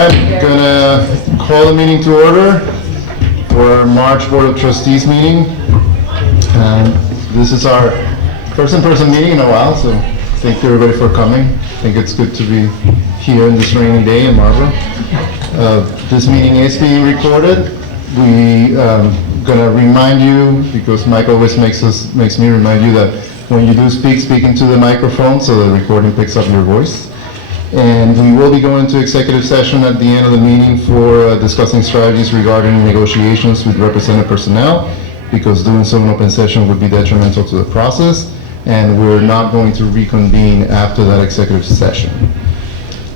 I'm gonna call the meeting to order for our March Board of Trustees meeting. This is our first in-person meeting in a while, so thank you everybody for coming. I think it's good to be here in this rainy day in Marlboro. This meeting is being recorded. We gonna remind you, because Mike always makes me remind you that when you do speak into the microphone so the recording picks up your voice. And we will be going to executive session at the end of the meeting for discussing strategies regarding negotiations with represented personnel, because doing so in open session would be detrimental to the process, and we're not going to reconvene after that executive session.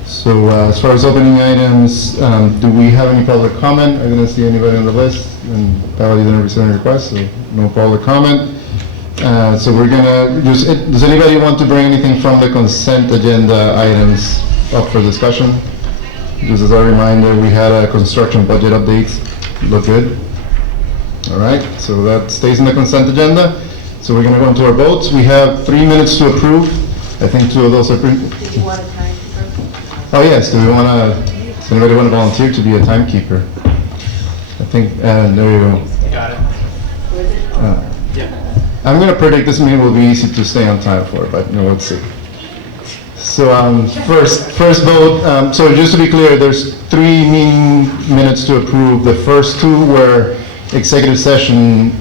So as far as opening items, do we have any public comment? I didn't see anybody on the list, and Valerie didn't receive any requests, so no public comment. So we're gonna, does anybody want to bring anything from the consent agenda items up for discussion? Just as a reminder, we had a construction budget updates. Look good. All right, so that stays in the consent agenda. So we're gonna go into our votes. We have 3 minutes to approve. I think 2 of those are pretty. Did you want a timekeeper? Oh yes, does anybody want to volunteer to be a timekeeper? I think, there you go. Got it. Who is it? Yeah. I'm going to predict this meeting will be easy to stay on time for, but let's see. So first vote, so just to be clear, there's 3 meeting minutes to approve. The first 2 were executive session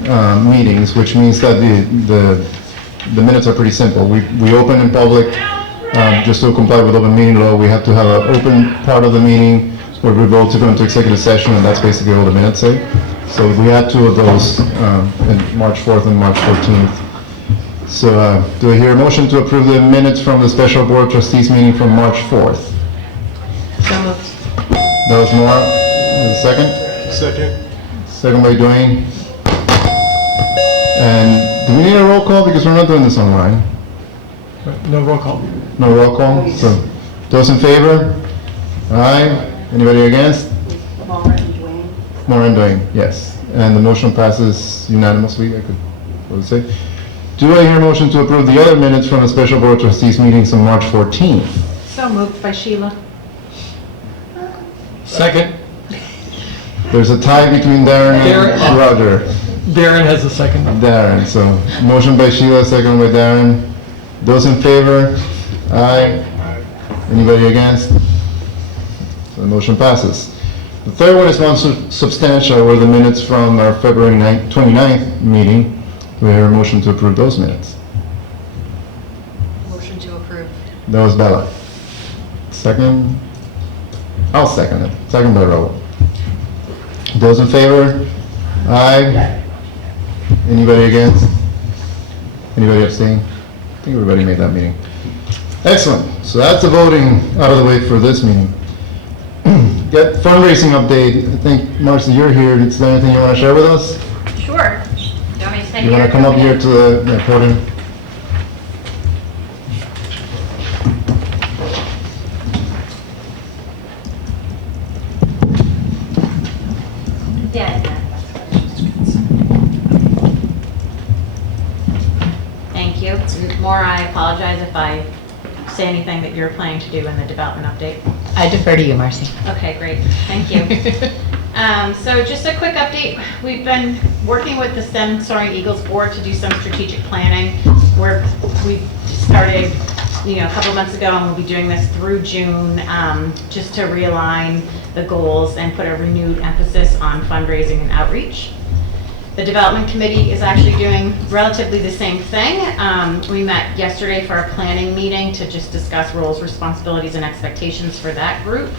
meetings, which means that the minutes are pretty simple. We open in public, just to comply with open meeting law. We have to have an open part of the meeting where we vote to go into executive session, and that's basically all the minutes say. So we had 2 of those in March 4th and March 14th. So do I hear a motion to approve the minutes from the special board of trustees meeting from March 4th? So moved. That was Maura. Second? Second. Second by Dwayne. And do we need a roll call, because we're not doing this online? No roll call. No roll call? So those in favor? Aye. Anybody against? Maura and Dwayne. Maura and Dwayne, yes. And the motion passes unanimously, I would say. Do I hear a motion to approve the other minutes from the special board of trustees meetings on March 14th? So moved by Sheila. Second. There's a tie between Darren and Roger. Darren has a second. Darren, so motion by Sheila, second by Darren. Those in favor? Aye. Anybody against? So the motion passes. The third one is non-substantial, were the minutes from our February 29th meeting. Do we hear a motion to approve those minutes? Motion to approve. That was Bella. Second? I'll second it. Second by Raul. Those in favor? Aye. Anybody against? Anybody abstain? I think everybody made that meeting. Excellent. So that's the voting out of the way for this meeting. Get fundraising update. I think, Marcy, you're here. Is there anything you want to share with us? Sure. You want me to stand You here? want to come up here to the podium? Yeah. Thank you. Maura, I apologize if I say anything that you're planning to do in the development update. I defer to you, Marcy. Okay, great. Thank you. So just a quick update. We've been working with the STEM Soaring Eagles Board to do some strategic planning. We started, a couple months ago, and we'll be doing this through June, just to realign the goals and put a renewed emphasis on fundraising and outreach. The development committee is actually doing relatively the same thing. We met yesterday for a planning meeting to just discuss roles, responsibilities, and expectations for that group.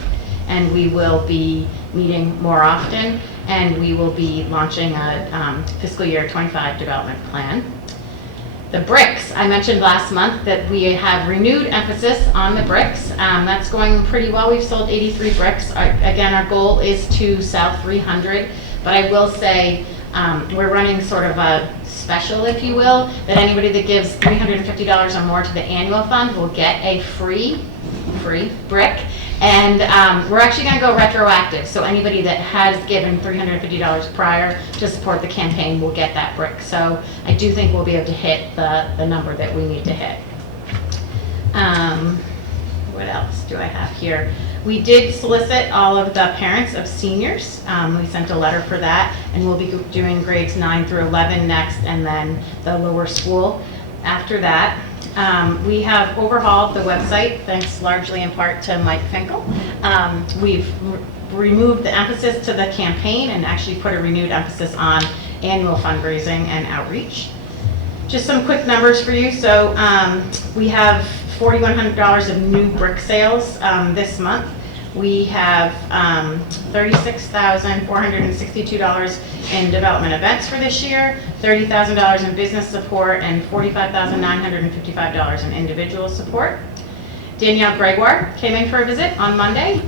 And we will be meeting more often, and we will be launching a fiscal year 25 development plan. The bricks, I mentioned last month that we have renewed emphasis on the bricks. That's going pretty well. We've sold 83 bricks. Again, our goal is to sell 300, but I will say we're running sort of a special, if you will, that anybody that gives $350 or more to the annual fund will get a free brick. And we're actually going to go retroactive, so anybody that has given $350 prior to support the campaign will get that brick. So I do think we'll be able to hit the number that we need to hit. What else do I have here? We did solicit all of the parents of seniors. We sent a letter for that, and we'll be doing grades 9 through 11 next, and then the lower school after that. We have overhauled the website, thanks largely in part to Mike Finkel. We've removed the emphasis to the campaign and actually put a renewed emphasis on annual fundraising and outreach. Just some quick numbers for you. So we have $4,100 of new brick sales this month. We have $36,462 in development events for this year, $30,000 in business support, and $45,955 in individual support. Danielle Gregoire came in for a visit on Monday.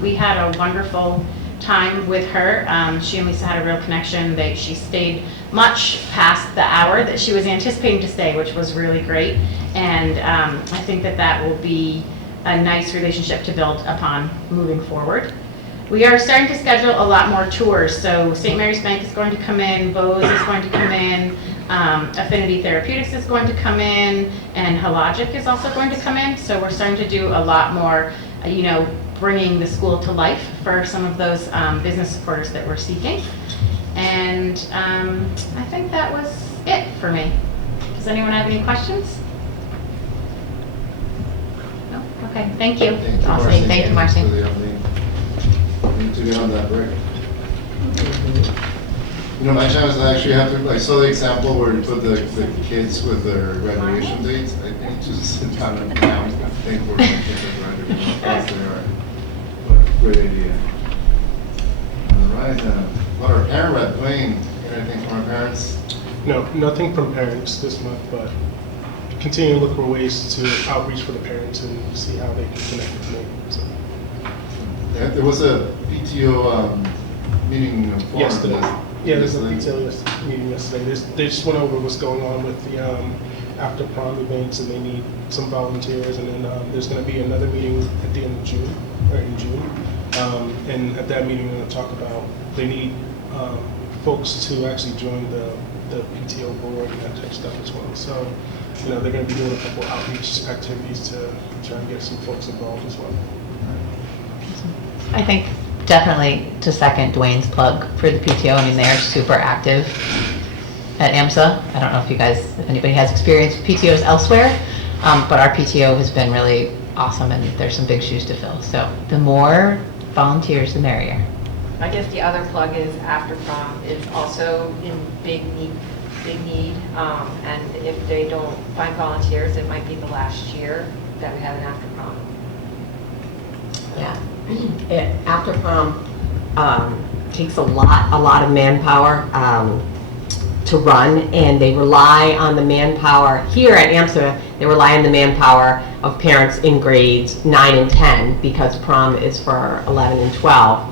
We had a wonderful time with her. She and Lisa had a real connection. She stayed much past the hour that she was anticipating to stay, which was really great. And I think that will be a nice relationship to build upon moving forward. We are starting to schedule a lot more tours. So St. Mary's Bank is going to come in, Bose is going to come in, Affinity Therapeutics is going to come in, and Hologic is also going to come in. So we're starting to do a lot more, bringing the school to life for some of those business supporters that we're seeking. And I think that was it for me. Does anyone have any questions? No? Okay, thank you. Thank you, Awesome. Marcy. Thank you, Marcy. For the update. We need to get on that break. My challenge is I actually have to, I saw the example where you put the kids with their graduation dates. I need to sit down and count and think where my kids are graduating, how fast they are. What a great idea. All right, what our parent rep, Dwayne, anything from our parents? No, nothing from parents this month, but continue to look for ways to outreach for the parents and see how they can connect with me. So. There was a PTO meeting forum. Yesterday. Yeah, there's a PTO meeting yesterday. They just went over what's going on with the after prom events, and they need some volunteers. And then there's going to be another meeting at the end of June, or in June. And at that meeting, we're going to talk about they need folks to actually join the PTO board and that type of stuff as well. So, they're going to be doing a couple outreach activities to try and get some folks involved as well. I think definitely to second Dwayne's plug for the PTO. I mean, they are super active at AMSA. I don't know if anybody has experience with PTOs elsewhere, but our PTO has been really awesome, and there's some big shoes to fill. So the more volunteers, the merrier. I guess the other plug is after prom is also in big need, and if they don't find volunteers, it might be the last year that we have an after prom. Yeah. After prom takes a lot of manpower to run, and they rely on the manpower here at AMSA. They rely on the manpower of parents in grades 9 and 10 because prom is for 11 and 12.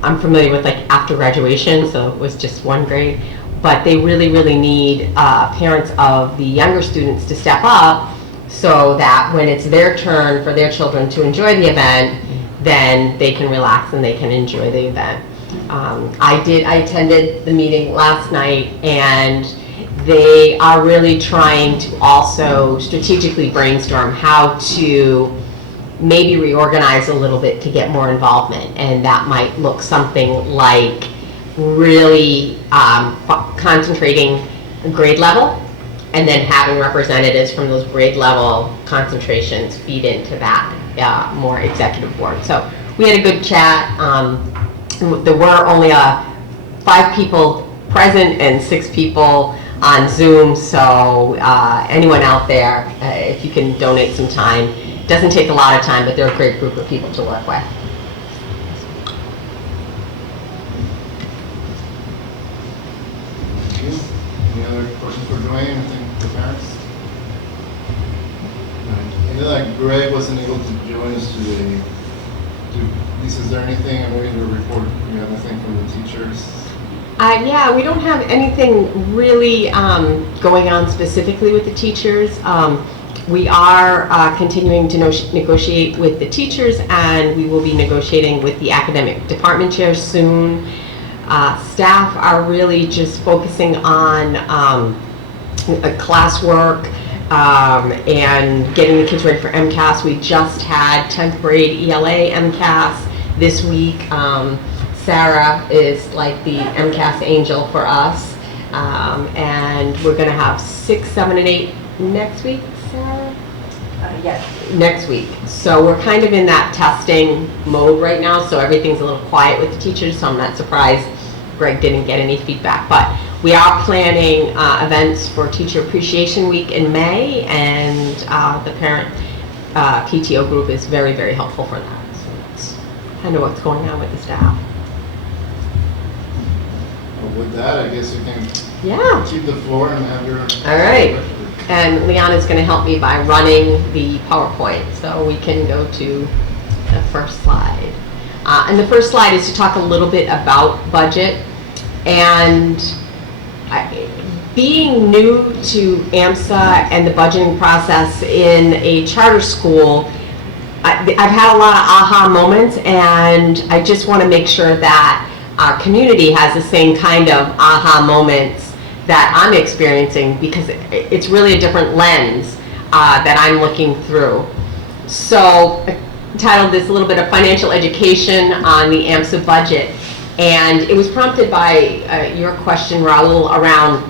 I'm familiar with after graduation, so it was just one grade, but they really need parents of the younger students to step up so that when it's their turn for their children to enjoy the event, then they can relax and they can enjoy the event. I attended the meeting last night, and they are really trying to also strategically brainstorm how to maybe reorganize a little bit to get more involvement, and that might look something like really concentrating grade level and then having representatives from those grade level concentrations feed into that more executive board. So we had a good chat. There were only 5 people present and 6 people on Zoom, so anyone out there, if you can donate some time, it doesn't take a lot of time, but they're a great group of people to work with. Thank you. Any other questions for Dwayne? Anything for parents? I know that Greg wasn't able to join us today. Lisa, is there anything, I'm waiting to report, you have anything from the teachers? Yeah, we don't have anything really going on specifically with the teachers. We are continuing to negotiate with the teachers, and we will be negotiating with the academic department chairs soon. Staff are really just focusing on classwork and getting the kids ready for MCAS. We just had 10th grade ELA MCAS this week. Sarah is like the MCAS angel for us. And we're going to have 6, 7, and 8 next week, Sarah? Yes. Next week. So we're kind of in that testing mode right now, so everything's a little quiet with the teachers, so I'm not surprised Greg didn't get any feedback. But we are planning events for Teacher Appreciation Week in May, and the parent PTO group is very, very helpful for that. So that's kind of what's going on with the staff. Well, with that, I guess you can Yeah. keep the floor and have your... All right. And Liana's going to help me by running the PowerPoint, so we can go to the first slide. And the first slide is to talk a little bit about budget. And being new to AMSA and the budgeting process in a charter school, I've had a lot of aha moments, and I just want to make sure that our community has the same kind of aha moments that I'm experiencing, because it's really a different lens that I'm looking through. So I titled this a little bit of financial education on the AMSA budget. And it was prompted by your question, Raul, around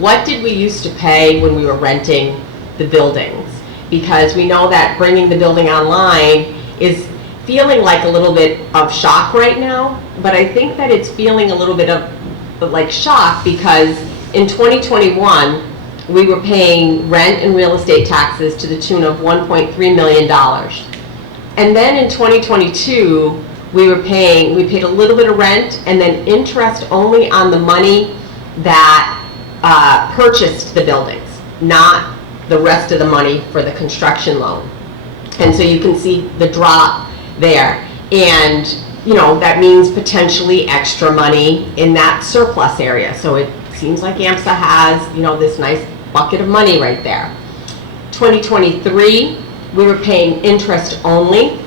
what did we used to pay when we were renting the buildings? Because we know that bringing the building online is feeling like a little bit of shock right now, but I think that it's feeling a little bit of like shock because in 2021, we were paying rent and real estate taxes to the tune of $1.3 million. And then in 2022, we paid a little bit of rent and then interest only on the money that purchased the buildings, not the rest of the money for the construction loan. And so you can see the drop there. And you know, that means potentially extra money in that surplus area. So it seems like AMSA has, you know, this nice bucket of money right there. 2023, we were paying interest only.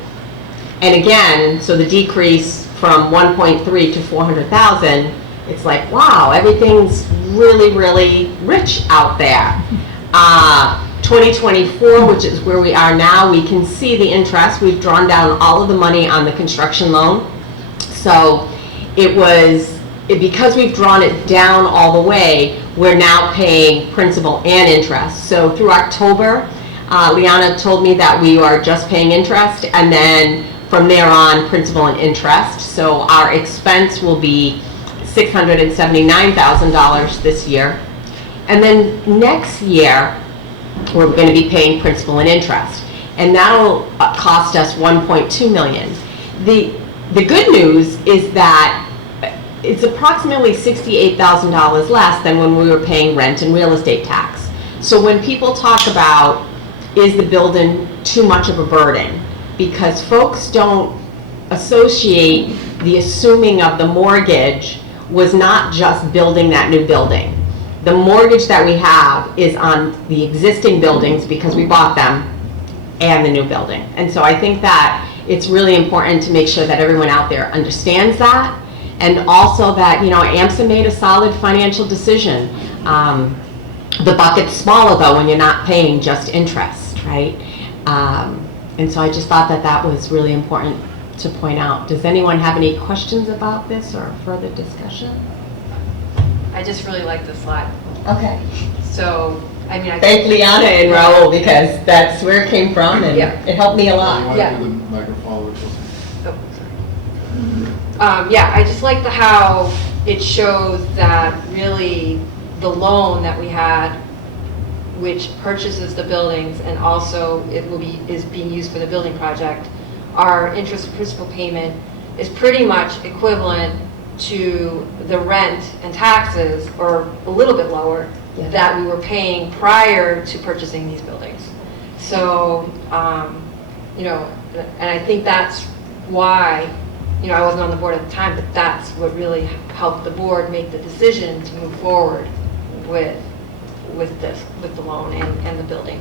And again, so the decrease from 1.3 to 400,000, it's like, wow, everything's really, really rich out there. 2024, which is where we are now, we can see the interest. We've drawn down all of the money on the construction loan. So because we've drawn it down all the way, we're now paying principal and interest. So through October, Liana told me that we are just paying interest, and then from there on, principal and interest. So our expense will be $679,000 this year. And then next year, we're going to be paying principal and interest. And that'll cost us $1.2 million. The good news is that it's approximately $68,000 less than when we were paying rent and real estate tax. So when people talk about, is the building too much of a burden? Because folks don't associate the assuming of the mortgage was not just building that new building. The mortgage that we have is on the existing buildings because we bought them and the new building. And so I think that it's really important to make sure that everyone out there understands that, and also that, you know, AMSA made a solid financial decision. The bucket's smaller though when you're not paying just interest, right? And so I just thought that that was really important to point out. Does anyone have any questions about this or further discussion? I just really like the slide. Okay. So, I mean, Thank Liana and Raul, because that's where it came from, and Yeah. it helped me a You lot. want Yeah. to do the microphone, which was... Oh, sorry. Yeah, I just like how it shows that really the loan that we had, which purchases the buildings and also is being used for the building project, our interest and principal payment is pretty much equivalent to the rent and taxes, or a little bit lower, Yeah. that we were paying prior to purchasing these buildings. So, you know, and I think that's why, you know, I wasn't on the board at the time, but that's what really helped the board make the decision to move forward with the loan and the building.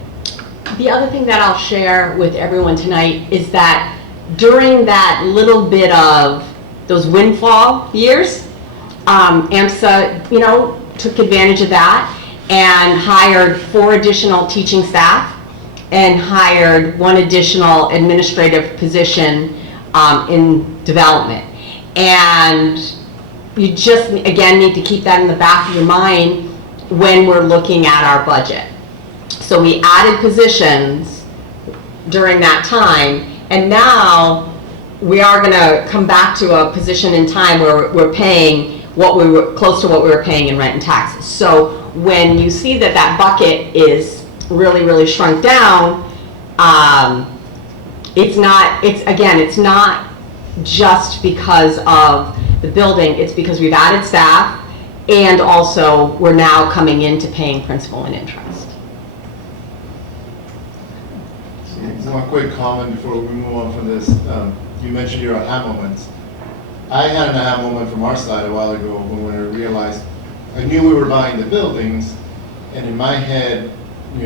The other thing that I'll share with everyone tonight is that during that little bit of those windfall years, AMSA, you know, took advantage of that, and hired 4 additional teaching staff and hired 1 additional administrative position in development. And you just, again, need to keep that in the back of your mind when we're looking at our budget. So we added positions during that time, and now we are going to come back to a position in time where we're paying what we were close to what we were paying in rent and taxes. So when you see that that bucket is really, really shrunk down, it's not just because of the building, it's because we've added staff, and also we're now coming into paying principal and interest. One quick comment before we move on from this. You mentioned your aha moments. I had an aha moment from our side a while ago when we realized, I knew we were buying the buildings, and in my head,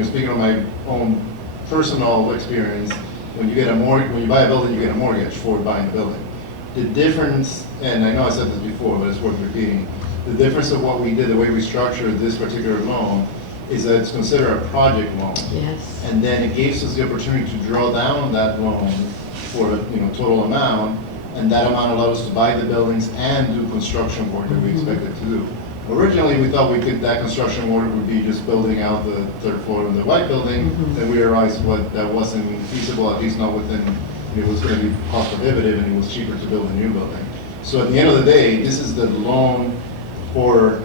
speaking of my own personal experience, when you buy a building, you get a mortgage for buying the building. The difference, and I know I said this before, but it's worth repeating, the difference of what we did, the way we structured this particular loan, is that it's considered a project loan. Yes. And then it gives us the opportunity to draw down that loan for a total amount, and that amount allows us to buy the buildings and do construction work that we expected to do. Originally, we thought that construction work would be just building out the 3rd floor of the white building. Then we realized that wasn't feasible, at least not within, it was going to be cost prohibitive, and it was cheaper to build a new building. So at the end of the day, this is the loan for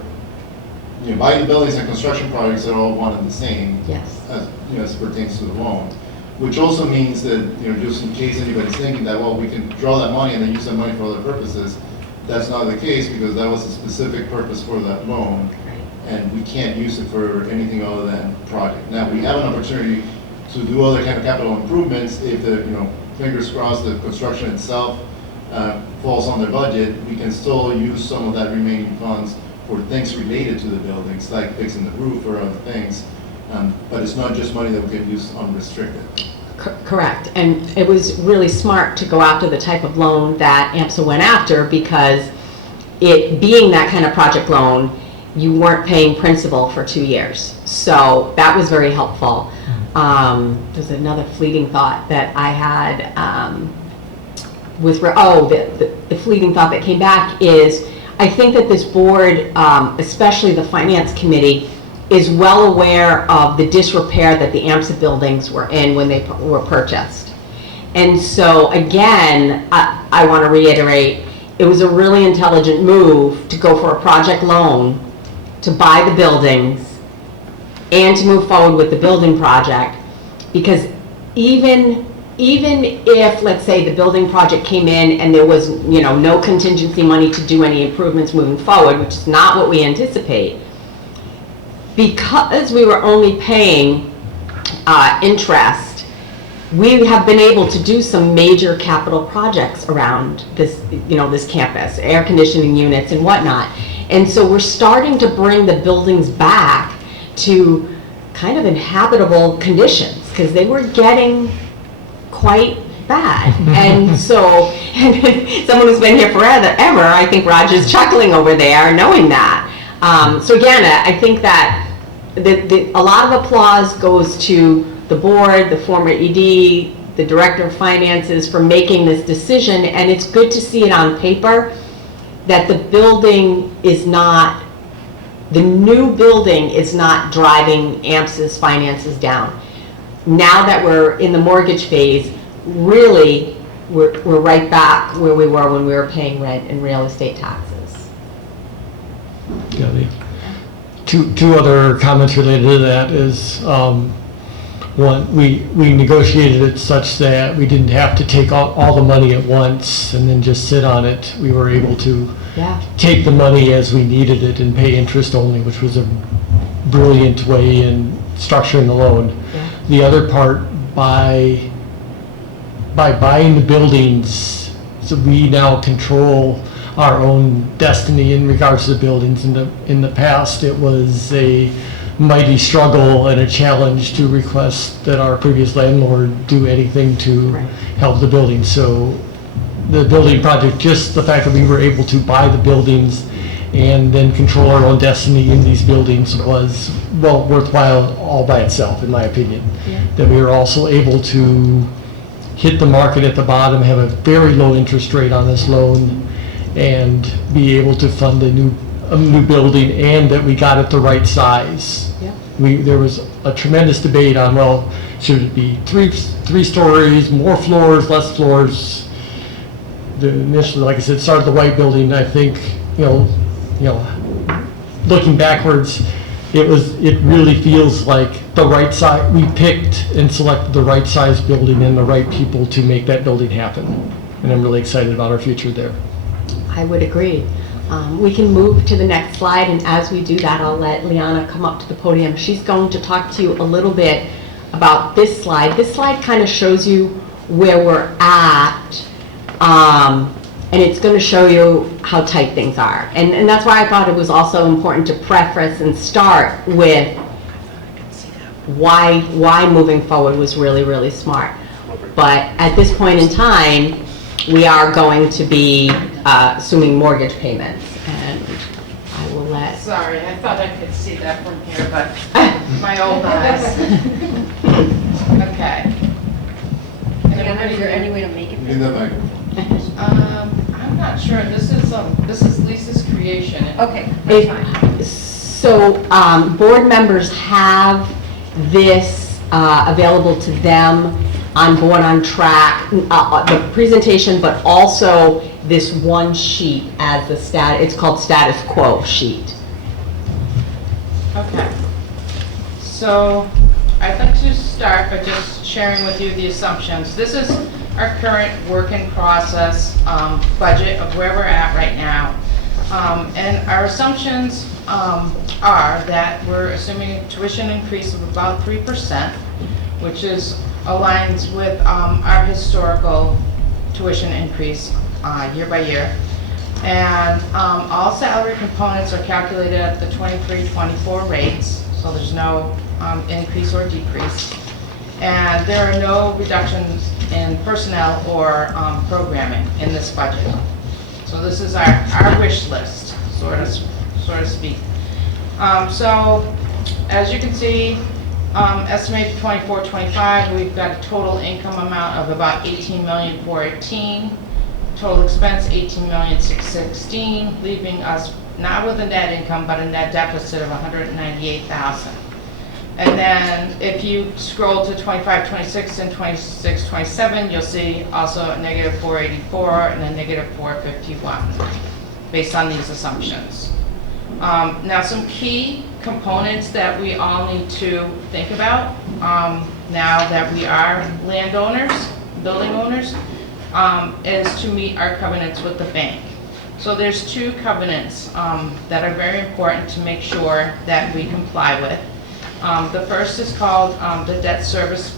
buying the buildings and construction projects are all one and the same. Yes. As it pertains to the loan, which also means that just in case anybody's thinking that we can draw that money and then use that money for other purposes, that's not the case, because that was a specific purpose for that loan, and we can't use it for anything other than project. Now we have an opportunity to do other kind of capital improvements if the fingers crossed the construction itself falls on their budget. We can still use some of that remaining funds for things related to the buildings, like fixing the roof or other things. But it's not just money that we can use unrestricted. Correct. And it was really smart to go after the type of loan that AMSA went after, because it being that kind of project loan, you weren't paying principal for 2 years. So that was very helpful. There's another fleeting thought that I had the fleeting thought that came back is, I think that this board, especially the finance committee, is well aware of the disrepair that the AMSA buildings were in when they were purchased. And so again, I want to reiterate, it was a really intelligent move to go for a project loan to buy the buildings and to move forward with the building project, because even if, let's say, the building project came in and there was no contingency money to do any improvements moving forward, which is not what we anticipate, because we were only paying interest, we have been able to do some major capital projects around this, this campus, air conditioning units and whatnot. And so we're starting to bring the buildings back to kind of inhabitable conditions, because they were getting quite bad. And so, and someone who's been here forever, I think Roger's chuckling over there knowing that. So again, I think that a lot of applause goes to the board, the former ED, the director of finances for making this decision, and it's good to see it on paper that the new building is not driving AMSA's finances down. Now that we're in the mortgage phase, really, we're right back where we were when we were paying rent and real estate taxes. Yeah, two other comments related to that is, one, we negotiated it such that we didn't have to take all the money at once and then just sit on it. We were able to take the money as we needed it and pay interest only, which was a brilliant way in structuring the loan. Yeah. The other part, by buying the buildings, so we now control our own destiny in regards to the buildings. In the past, it was a mighty struggle and a challenge to request that our previous landlord do anything to help the building. So the building project, just the fact that we were able to buy the buildings and then control our own destiny in these buildings was, well, worthwhile all by itself, in my opinion. That we were also able to hit the market at the bottom, have a very low interest rate on this loan, and be able to fund a new building, and that we got it the right size. There was a tremendous debate on, well, should it be three stories, more floors, less floors? Initially, like I said, started the white building. I think, looking backwards, it really feels like the right size. We picked and selected the right size building and the right people to make that building happen. And I'm really excited about our future there. I would agree. We can move to the next slide, and as we do that, I'll let Liana come up to the podium. She's going to talk to you a little bit about this slide. This slide kind of shows you where we're at, and it's going to show you how tight things are. And that's why I thought it was also important to preface and start with why moving forward was really, really smart. But at this point in time, we are going to be assuming mortgage payments, and I will let... Sorry, I thought I could see that from here, but my old eyes. Okay. Is there any way to make it? In the microphone. I'm not sure, this is Lisa's creation. Okay, that's fine. So, board members have this available to them on Board on Track, the presentation, but also this one sheet as the it's called status quo sheet. Okay. So I'd like to start by just sharing with you the assumptions. This is our current work in process budget of where we're at right now. And our assumptions are that we're assuming a tuition increase of about 3%, which aligns with our historical tuition increase year by year. And all salary components are calculated at the 23-24 rates, so there's no increase or decrease. And there are no reductions in personnel or programming in this budget. So this is our wish list, so to speak. So as you can see, estimated 24-25, we've got a total income amount of about $18,418,000. Total expense $18,616,000, leaving us not with a net income but a net deficit of $198,000. And then if you scroll to 25-26 and 26-27, you'll see also a negative 484 and a negative 451 based on these assumptions. Now some key components that we all need to think about now that we are landowners, building owners, is to meet our covenants with the bank. So there's two covenants that are very important to make sure that we comply with. The first is called the debt service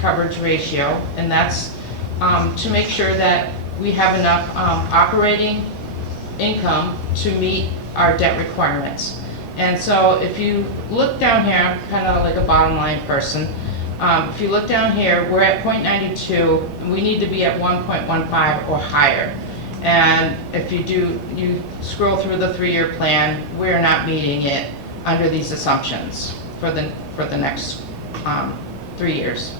coverage ratio, and that's to make sure that we have enough operating income to meet our debt requirements. And so if you look down here, I'm kind of like a bottom line person. If you look down here, we're at 0.92, and we need to be at 1.15 or higher. And if you scroll through the 3-year plan, we're not meeting it under these assumptions for the next 3 years.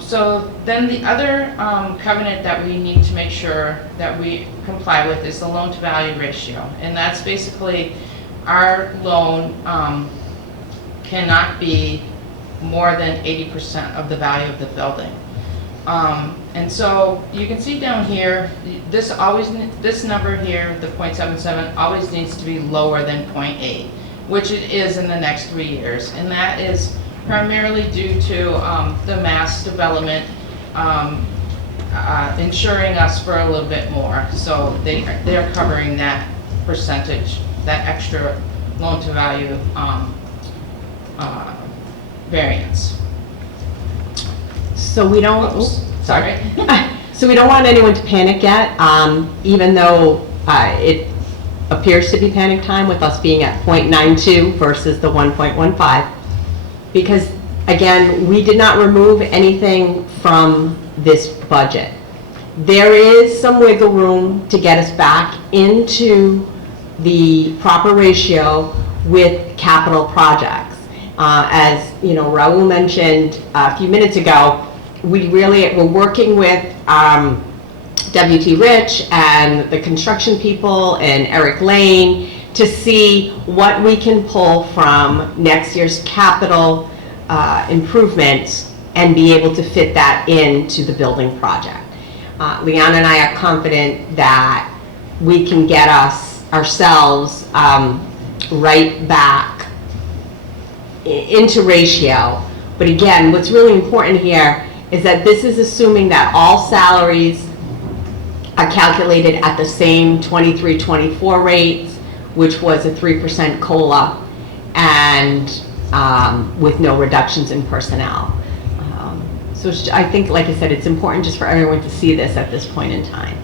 So then the other covenant that we need to make sure that we comply with is the loan to value ratio. And that's basically our loan cannot be more than 80% of the value of the building. And so you can see down here, this number here, the 0.77, always needs to be lower than 0.8, which it is in the next 3 years. And that is primarily due to the mass development insuring us for a little bit more. So they're covering that percentage, that extra loan to value variance. So we don't... Oops, sorry. So we don't want anyone to panic yet, even though it appears to be panic time with us being at 0.92 versus the 1.15. Because, again, we did not remove anything from this budget. There is some wiggle room to get us back into the proper ratio with capital projects. As you know, Raul mentioned a few minutes ago, we're working with W.T. Rich and the construction people and Eric Lane to see what we can pull from next year's capital improvements and be able to fit that into the building project. Leon and I are confident that we can get ourselves right back into ratio. But again, what's really important here is that this is assuming that all salaries are calculated at the same 23-24 rates, which was a 3% COLA, and with no reductions in personnel. So I think, like I said, it's important just for everyone to see this at this point in time.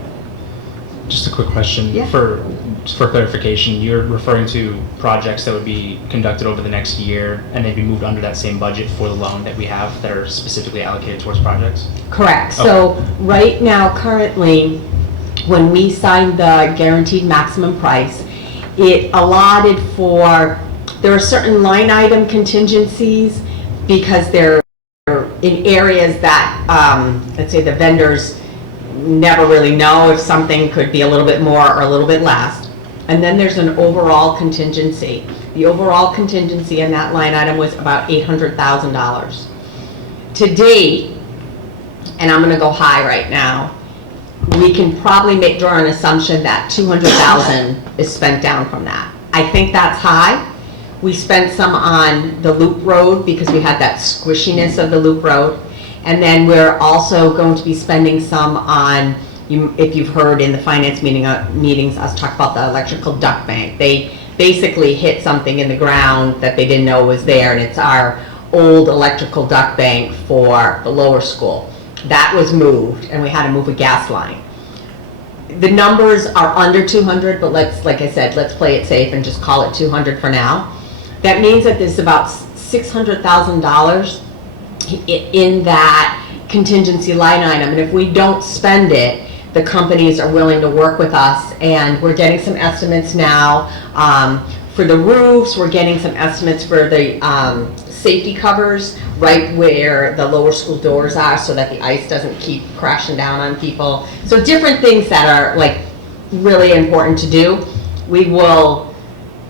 Just a quick question. Yeah. For clarification, you're referring to projects that would be conducted over the next year and they'd be moved under that same budget for the loan that we have that are specifically allocated towards projects? Correct. So right now, currently, when we signed the guaranteed maximum price, it allotted for, there are certain line item contingencies because they're in areas that, let's say the vendors never really know if something could be a little bit more or a little bit less. And then there's an overall contingency. The overall contingency in that line item was about $800,000. To date, and I'm gonna go high right now, we can probably draw an assumption that $200,000 is spent down from that. I think that's high. We spent some on the loop road because we had that squishiness of the loop road. And then we're also going to be spending some on, if you've heard in the finance meetings, us talk about the electrical duct bank. They basically hit something in the ground that they didn't know was there, and it's our old electrical duct bank for the lower school. That was moved, and we had to move a gas line. The numbers are under 200, but like I said, let's play it safe and just call it 200 for now. That means that there's about $600,000 in that contingency line item, and if we don't spend it, the companies are willing to work with us, and we're getting some estimates now for the roofs. We're getting some estimates for the safety covers right where the lower school doors are so that the ice doesn't keep crashing down on people. So different things that are like really important to do. We will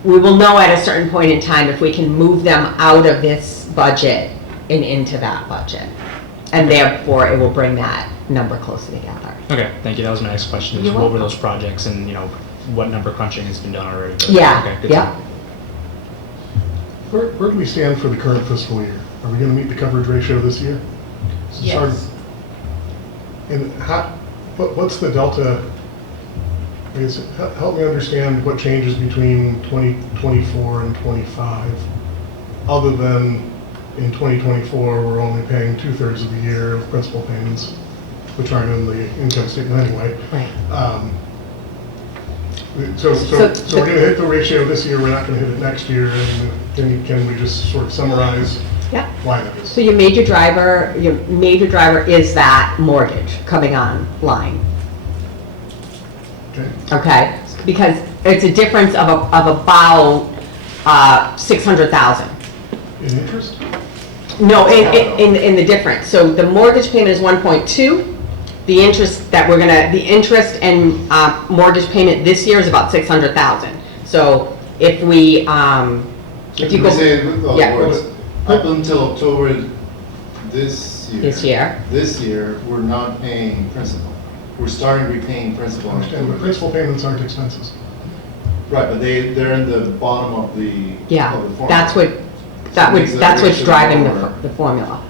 know at a certain point in time if we can move them out of this budget and into that budget. And therefore, it will bring that number closer together. Okay, thank you. That was my next question. You're What were welcome. those projects and, what number crunching has been done already? But, Yeah, okay, good. yeah. Where do we stand for the current fiscal year? Are we going to meet the coverage ratio this year? Yes. And what's the delta? I guess, help me understand what changes between 2024 and 25, other than in 2024, we're only paying 2/3 of the year of principal payments, which aren't in the income statement anyway. Right. So we're going to hit the ratio this year, we're not going to hit it next year, and can we just sort of summarize Yeah. why that is? So your major driver is that mortgage coming online. Okay. Okay, because it's a difference of about 600,000. In interest? No, in the difference. So the mortgage payment is 1.2. The interest and mortgage payment this year is about 600,000. So if we, if you go. Say it with other Yeah. words, up until October this year. This year. This year, we're not paying principal. We're starting repaying principal. I in understand, but October. principal payments aren't expenses. Right, but they're in the bottom of the. Yeah, of the formula. that's what's driving lower. the formula.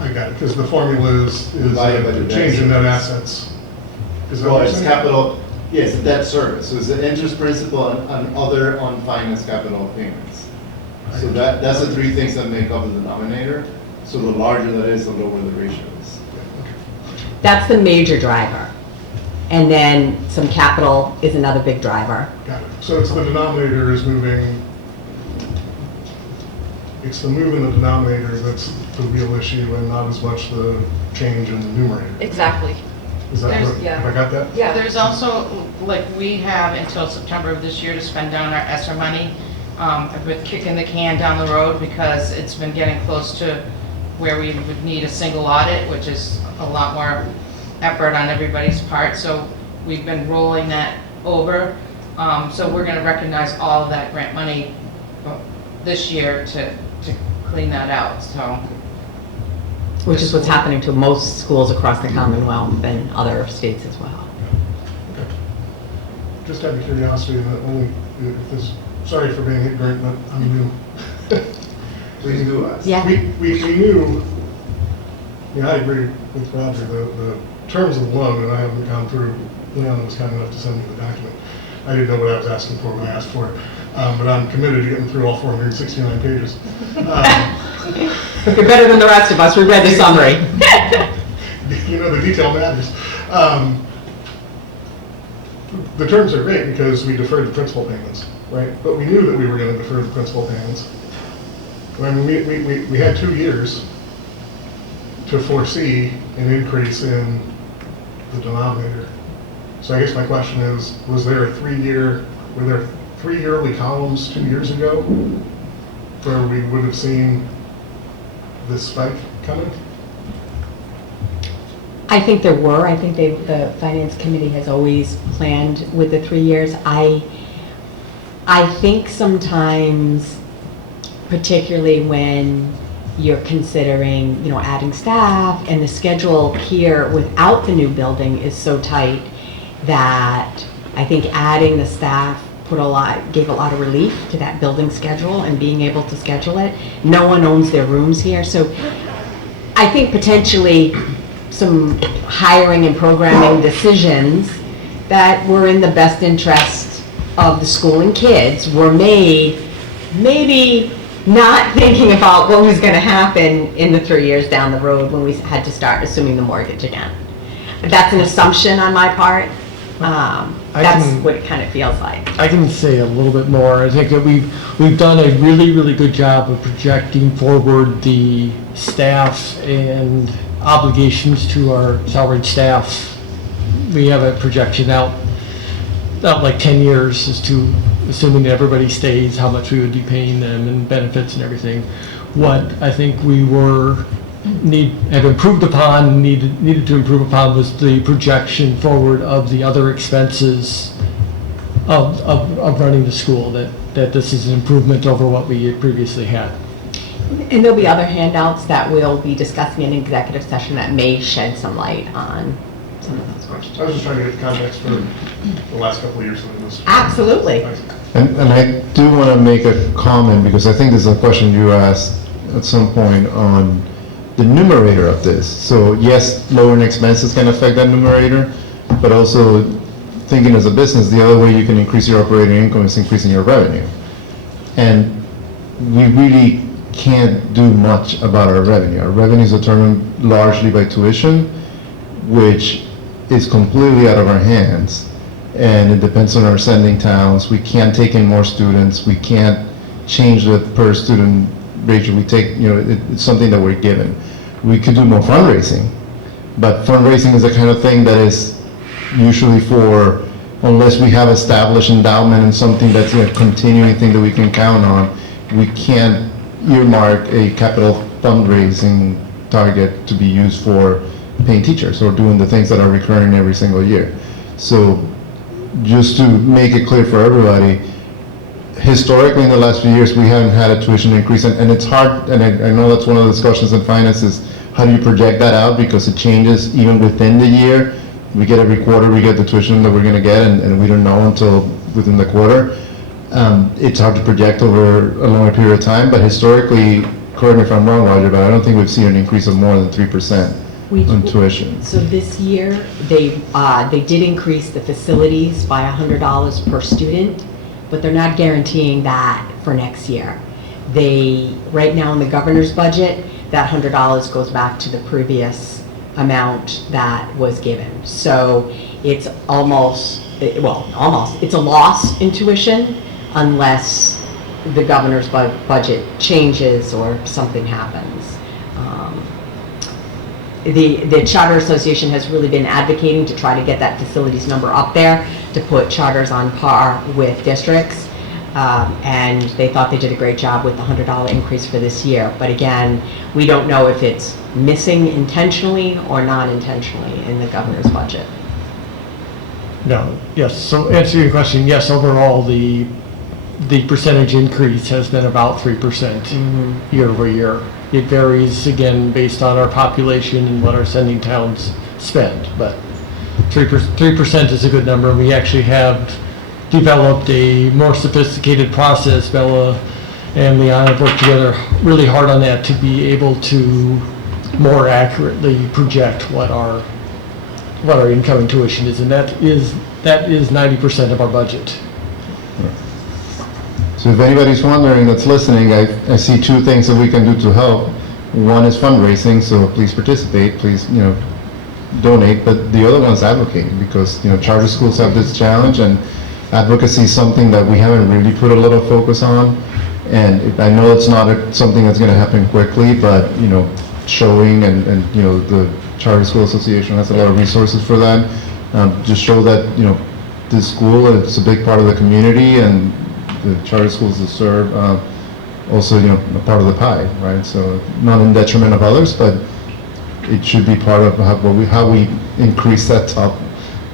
I got it, because the formula is Divided by the a change in debt net service. assets. Is that Well, what it's you're saying? capital, yes, debt service, so it's the interest, principal, and other unfinanced capital payments. So that's the three things that make up the denominator. So the larger that is, the lower the ratio is. That's the major driver. And then some capital is another big driver. Got it. So it's the denominator is moving, it's the move in the denominator that's the real issue and not as much the change in the numerator. Exactly. Is that There's- what, yeah. have I got that? Yeah. There's also, like, we have until September of this year to spend down our ESSER money. I've been kicking the can down the road because it's been getting close to where we would need a single audit, which is a lot more effort on everybody's part. So we've been rolling that over. So we're gonna recognize all of that grant money this year to clean that out, so. Which is what's happening to most schools across the Commonwealth and other states as well. Okay. Just out of curiosity, and only if this, sorry for being ignorant, but I'm new. Please do us. Yeah. We knew, yeah, I agree with Roger, the terms of the loan, and I haven't gone through, Leon was kind enough to send me the document. I didn't know what I was asking for when I asked for it, but I'm committed to getting through all 469 pages. You're better than the rest of us, we read the summary. You know, the detail matters. The terms are great because we deferred the principal payments, right? But we knew that we were going to defer the principal payments. I mean, we had 2 years to foresee an increase in the denominator. So I guess my question is, was there a 3-year, were there 3 yearly columns 2 years ago where we would have seen this spike coming? I think there were. I think the Finance Committee has always planned with the 3 years. I think sometimes, particularly when you're considering, adding staff, and the schedule here without the new building is so tight that I think adding the staff gave a lot of relief to that building schedule and being able to schedule it. No one owns their rooms here, so I think potentially some hiring and programming decisions that were in the best interest of the school and kids were made, maybe not thinking about what was going to happen in the 3 years down the road when we had to start assuming the mortgage again. That's an assumption on my part. That's what it kind of feels like. I can say a little bit more. I think that we've done a really, really good job of projecting forward the staff and obligations to our salaried staff. We have a projection out like 10 years as to, assuming that everybody stays, how much we would be paying them and benefits and everything. What I think we have improved upon, needed to improve upon, was the projection forward of the other expenses of running the school, that this is an improvement over what we had previously had. And there'll be other handouts that we'll be discussing in executive session that may shed some light on some of those questions. I was just trying to get context for the last couple of years of this. Absolutely. And I do want to make a comment, because I think this is a question you asked at some point on the numerator of this. So yes, lowering expenses can affect that numerator, but also thinking as a business, the other way you can increase your operating income is increasing your revenue. And we really can't do much about our revenue. Our revenue is determined largely by tuition, which is completely out of our hands. And it depends on our sending towns. We can't take in more students. We can't change the per student ratio we take. It's something that we're given. We could do more fundraising, but fundraising is the kind of thing that is usually for, unless we have established endowment and something that's a continuing thing that we can count on, we can't earmark a capital fundraising target to be used for paying teachers or doing the things that are recurring every single year. So just to make it clear for everybody, historically in the last few years, we haven't had a tuition increase, and it's hard, and I know that's one of the discussions in finance is how do you project that out, because it changes even within the year. We get every quarter, we get the tuition that we're going to get, and we don't know until within the quarter. It's hard to project over a longer period of time, but historically, correct me if I'm wrong, Roger, but I don't think we've seen an increase of more than 3% on tuition. So this year, they did increase the facilities by $100 per student, but they're not guaranteeing that for next year. Right now in the governor's budget, that $100 goes back to the previous amount that was given. So it's it's a loss in tuition unless the governor's budget changes or something happens. the Charter Association has really been advocating to try to get that facilities number up there, to put charters on par with districts. And they thought they did a great job with the $100 increase for this year. But again, we don't know if it's missing intentionally or not intentionally in the governor's budget. No, yes, so answer your question, yes, overall, the percentage increase has been about 3% year over year. It varies, again, based on our population and what our sending towns spend, but 3% is a good number. And we actually have developed a more sophisticated process. Bella and Leon have worked together really hard on that to be able to more accurately project what our incoming tuition is, and that is 90% of our budget. So if anybody's wondering that's listening, I see two things that we can do to help. One is fundraising, so please participate, please, donate, but the other one's advocating, because, charter schools have this challenge, and advocacy is something that we haven't really put a lot of focus on. And I know it's not something that's gonna happen quickly, but, showing and the Charter School Association has a lot of resources for that. Just show that, this school is a big part of the community, and the charter schools that serve also, a part of the pie, right? So not in detriment of others, but it should be part of how we increase that top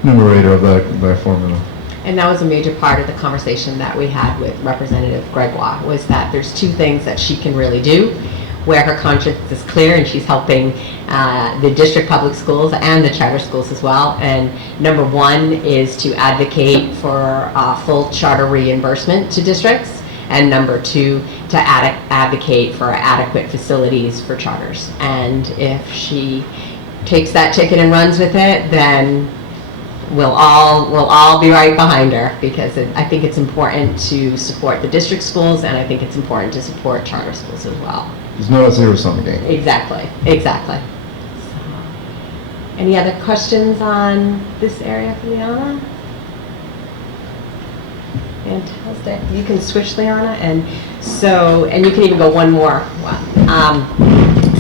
numerator of that formula. And that was a major part of the conversation that we had with Representative Gregoire, was that there's two things that she can really do, where her conscience is clear, and she's helping the district public schools and the charter schools as well. And number one is to advocate for full charter reimbursement to districts, and number two, to advocate for adequate facilities for charters. And if she takes that ticket and runs with it, then we'll all be right behind her, because I think it's important to support the district schools, and I think it's important to support charter schools as well. It's not a zero-sum game. Exactly. So, any other questions on this area for Liana? Fantastic. You can switch, Liana, and you can even go one more.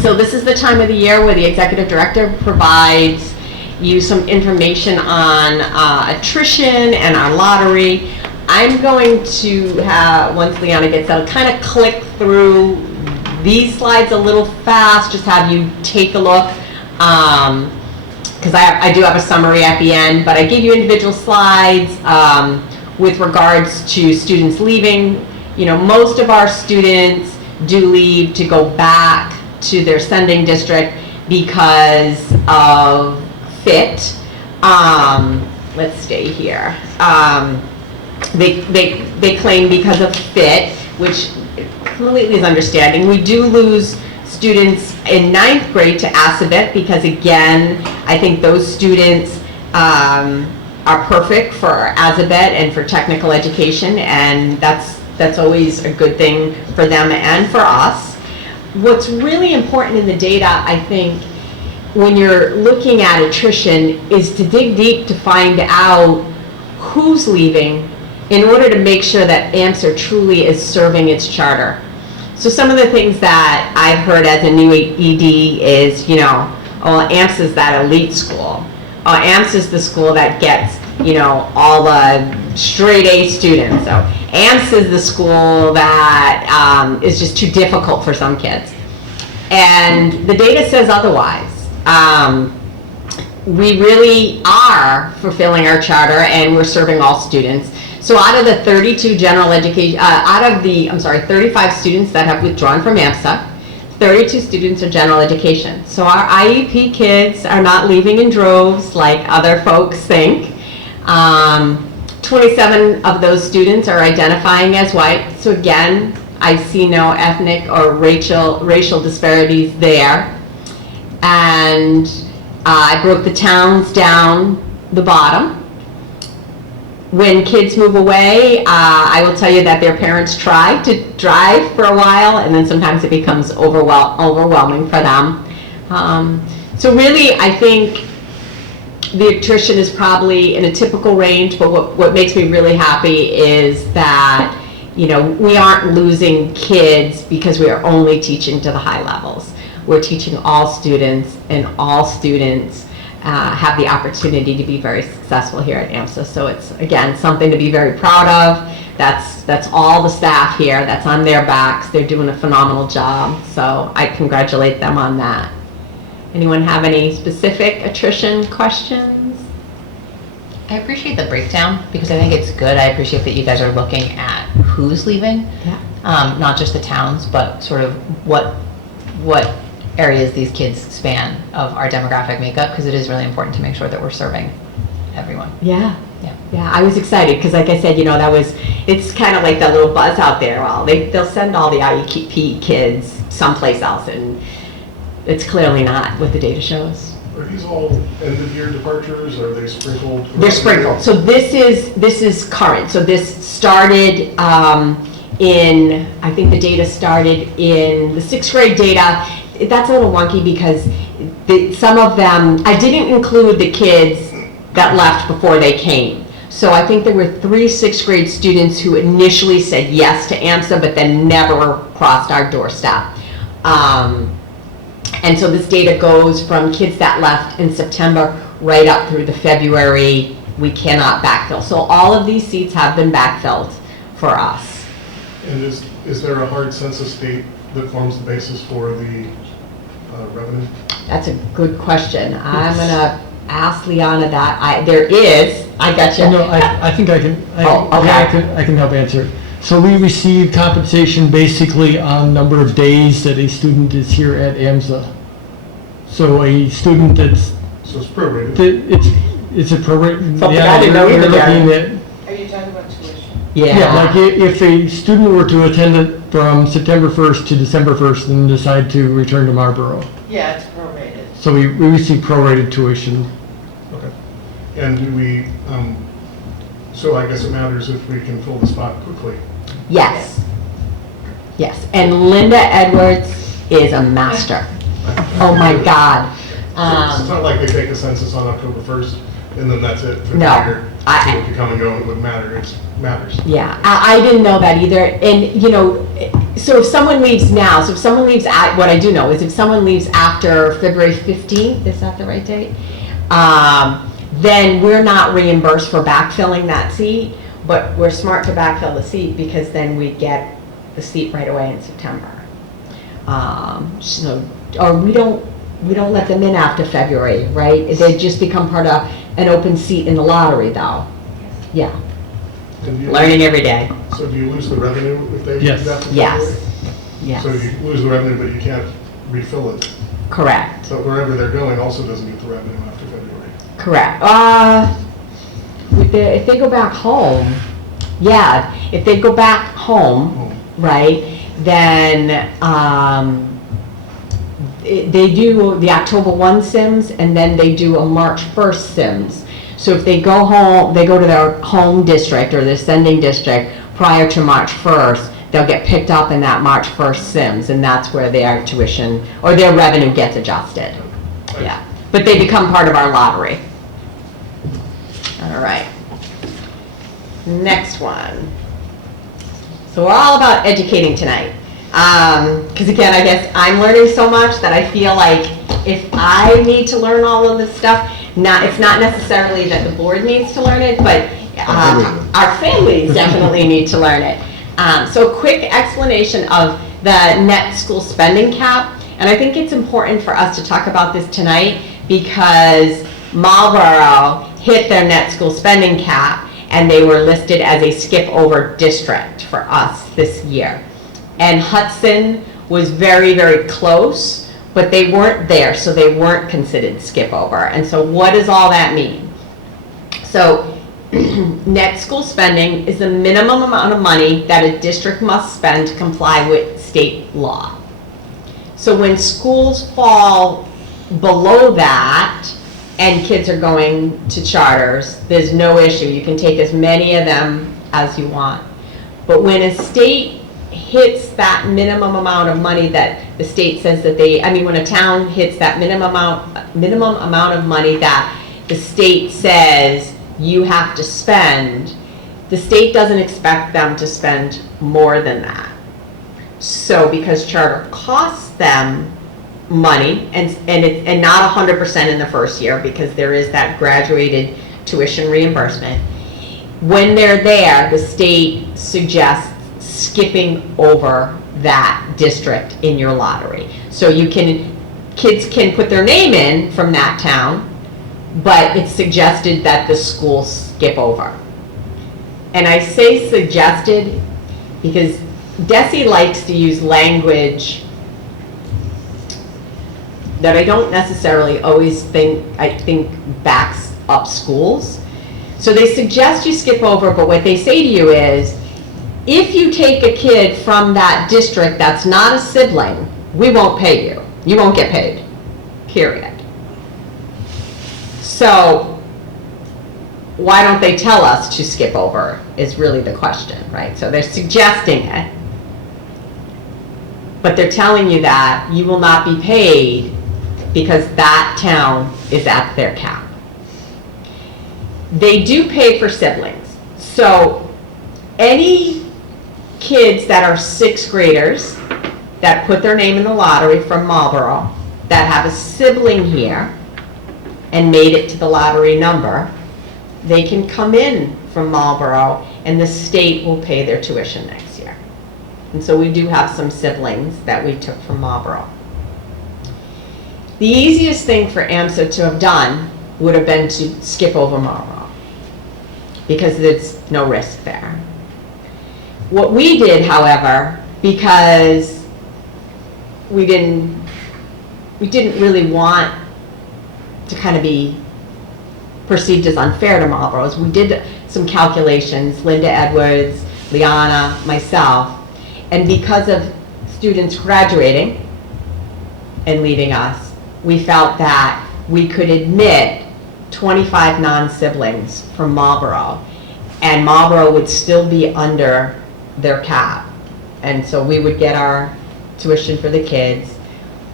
So this is the time of the year where the executive director provides you some information on attrition and our lottery. I'm going to have, once Liana gets out, kind of click through these slides a little fast, just have you take a look, because I do have a summary at the end, but I gave you individual slides with regards to students leaving. Most of our students do leave to go back to their sending district because of fit. Let's stay here. They claim because of fit, which completely is understanding. We do lose students in 9th grade to ASABET, because again, I think those students are perfect for ASABET and for technical education, and that's always a good thing for them and for us. What's really important in the data, I think, when you're looking at attrition, is to dig deep to find out who's leaving in order to make sure that AMSA truly is serving its charter. So some of the things that I've heard as a new ED is, AMSA is that elite school. AMSA is the school that gets, all the straight A students. So AMSA is the school that is just too difficult for some kids. And the data says otherwise. We really are fulfilling our charter, and we're serving all students. So out of the 32 general education, 35 students that have withdrawn from AMSA, 32 students are general education. So our IEP kids are not leaving in droves like other folks think. 27 of those students are identifying as white. So again, I see no ethnic or racial disparities there. And I broke the towns down the bottom. When kids move away, I will tell you that their parents try to drive for a while, and then sometimes it becomes overwhelming for them. So really, I think the attrition is probably in a typical range, but what makes me really happy is that, we aren't losing kids because we are only teaching to the high levels. we're teaching all students, and all students have the opportunity to be very successful here at AMSA. So it's, again, something to be very proud of. That's all the staff here, that's on their backs. They're doing a phenomenal job, so I congratulate them on that. Anyone have any specific attrition questions? I appreciate the breakdown because I think it's good. I appreciate that you guys are looking at who's leaving, not just the towns, but sort of what areas these kids span of our demographic makeup, because it is really important to make sure that we're serving everyone. Yeah. Yeah. Yeah, I was excited because, like I said, it's kind of like that little buzz out there. Well, they'll send all the IEP kids someplace else, and it's clearly not what the data shows. Are these all end-of-year departures, or are they sprinkled? They're sprinkled. So this is current. So this started I think the data started in the 6th grade data. That's a little wonky because some of them, I didn't include the kids that left before they came. So I think there were 3 6th grade students who initially said yes to AMSA, but then never crossed our doorstep. And so this data goes from kids that left in September right up through the February we cannot backfill. So all of these seats have been backfilled for us. And is there a hard census date that forms the basis for the revenue? That's a good question. I'm gonna ask Liana that. There is. I got you. No, I think I can. Okay. I can help answer. So we receive compensation basically on number of days that a student is here at AMSA. So a student that's So it's prorated. it's a prorate. Something I didn't know either, Looking at, Are you talking about tuition? yeah, like if a student were to attend it from September 1st to December 1st and decide to return to Marlboro. Yeah, it's prorated. So we receive prorated tuition. Okay. And do we, so I guess it matters if we can fill the spot quickly. Yes. Yes. And Linda Edwards is a master. Oh my God. So it's not like they take a census on October 1st and then that's it. No. So if you come and go, it wouldn't matter. It matters. Yeah, I didn't know that either. And, so if someone leaves now, what I do know is if someone leaves after February 15th, is that the right date? Then we're not reimbursed for backfilling that seat, but we're smart to backfill the seat because then we get the seat right away in September. Or we don't let them in after February, right? They just become part of an open seat in the lottery though. Yeah, And you- learning every day. So do you lose the revenue if they Yes. do that? for Yes, February? yes, So you lose the revenue, but you can't refill it. correct, But wherever they're going also doesn't get the revenue after February. correct. If they go back home, yeah, if they go back home, right, then they do the October 1 sims and then they do a March 1st sims. So if they go home, they go to their home district or their sending district prior to March 1st, they'll get picked up in that March 1st sims, and that's where their tuition or their revenue gets adjusted. Yeah, but they become part of our lottery. All right. Next one. So we're all about educating tonight. Because again, I guess I'm learning so much that I feel like if I need to learn all of this stuff, it's not necessarily that the board needs to learn it, but our families definitely need to learn it. So a quick explanation of the net school spending cap. And I think it's important for us to talk about this tonight because Marlboro hit their net school spending cap and they were listed as a skip over district for us this year. And Hudson was very, very close, but they weren't there, so they weren't considered skip over. And so what does all that mean? So net school spending is the minimum amount of money that a district must spend to comply with state law. So when schools fall below that and kids are going to charters, there's no issue. You can take as many of them as you want. But when a state hits that minimum amount of money that the state says that when a town hits that minimum amount of money that the state says you have to spend, the state doesn't expect them to spend more than that. So because charter costs them money, and not 100% in the first year, because there is that graduated tuition reimbursement. When they're there, the state suggests skipping over that district in your lottery. So kids can put their name in from that town, but it's suggested that the schools skip over. And I say suggested because DESE likes to use language that I don't necessarily always think backs up schools. So they suggest you skip over, but what they say to you is, if you take a kid from that district that's not a sibling, we won't pay you. You won't get paid, period. So why don't they tell us to skip over is really the question, right? So they're suggesting it, but they're telling you that you will not be paid because that town is at their cap. They do pay for siblings. So any kids that are 6th graders that put their name in the lottery from Marlboro that have a sibling here and made it to the lottery number, they can come in from Marlboro and the state will pay their tuition next year. And so we do have some siblings that we took from Marlboro. The easiest thing for AMSA to have done would have been to skip over Marlboro because there's no risk there. What we did, however, because we didn't really want to kind of be perceived as unfair to Marlboro, is we did some calculations, Linda Edwards, Liana, myself, and because of students graduating and leaving us, we felt that we could admit 25 non-siblings from Marlboro, and Marlboro would still be under their cap. And so we would get our tuition for the kids.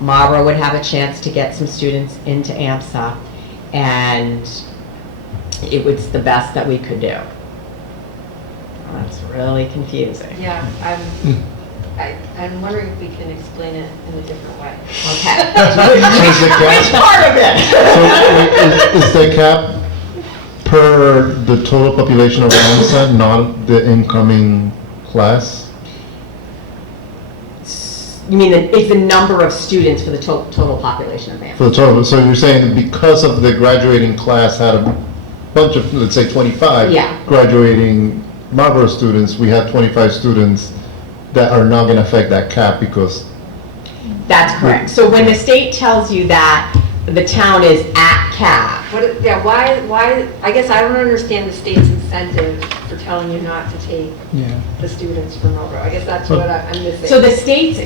Marlboro would have a chance to get some students into AMSA, and it was the best that we could do. That's really confusing. Yeah, I'm wondering if we can explain it in a different way. Okay. Is the Which cap, part of it? is the cap per the total population of AMSA, not the incoming class? You mean it's the number of students for the total population of AMSA? For the total, so you're saying that because of the graduating class had a bunch of, let's say 25 Yeah. graduating Marlboro students, we had 25 students that are not going to affect that cap because... That's correct. So when the state tells you that the town is at cap, Why, I guess I don't understand the state's incentive for telling you not to take the students from Marlboro. I guess that's what I'm missing. so the state's,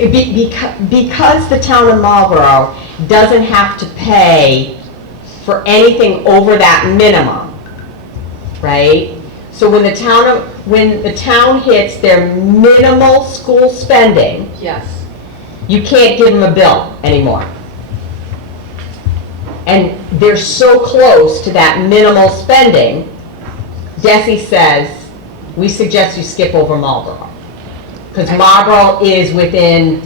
because the town of Marlboro doesn't have to pay for anything over that minimum, right? So when the town hits their minimal school spending, Yes. you can't give them a bill anymore. And they're so close to that minimal spending, DESE says, we suggest you skip over Marlboro. Because Marlboro is within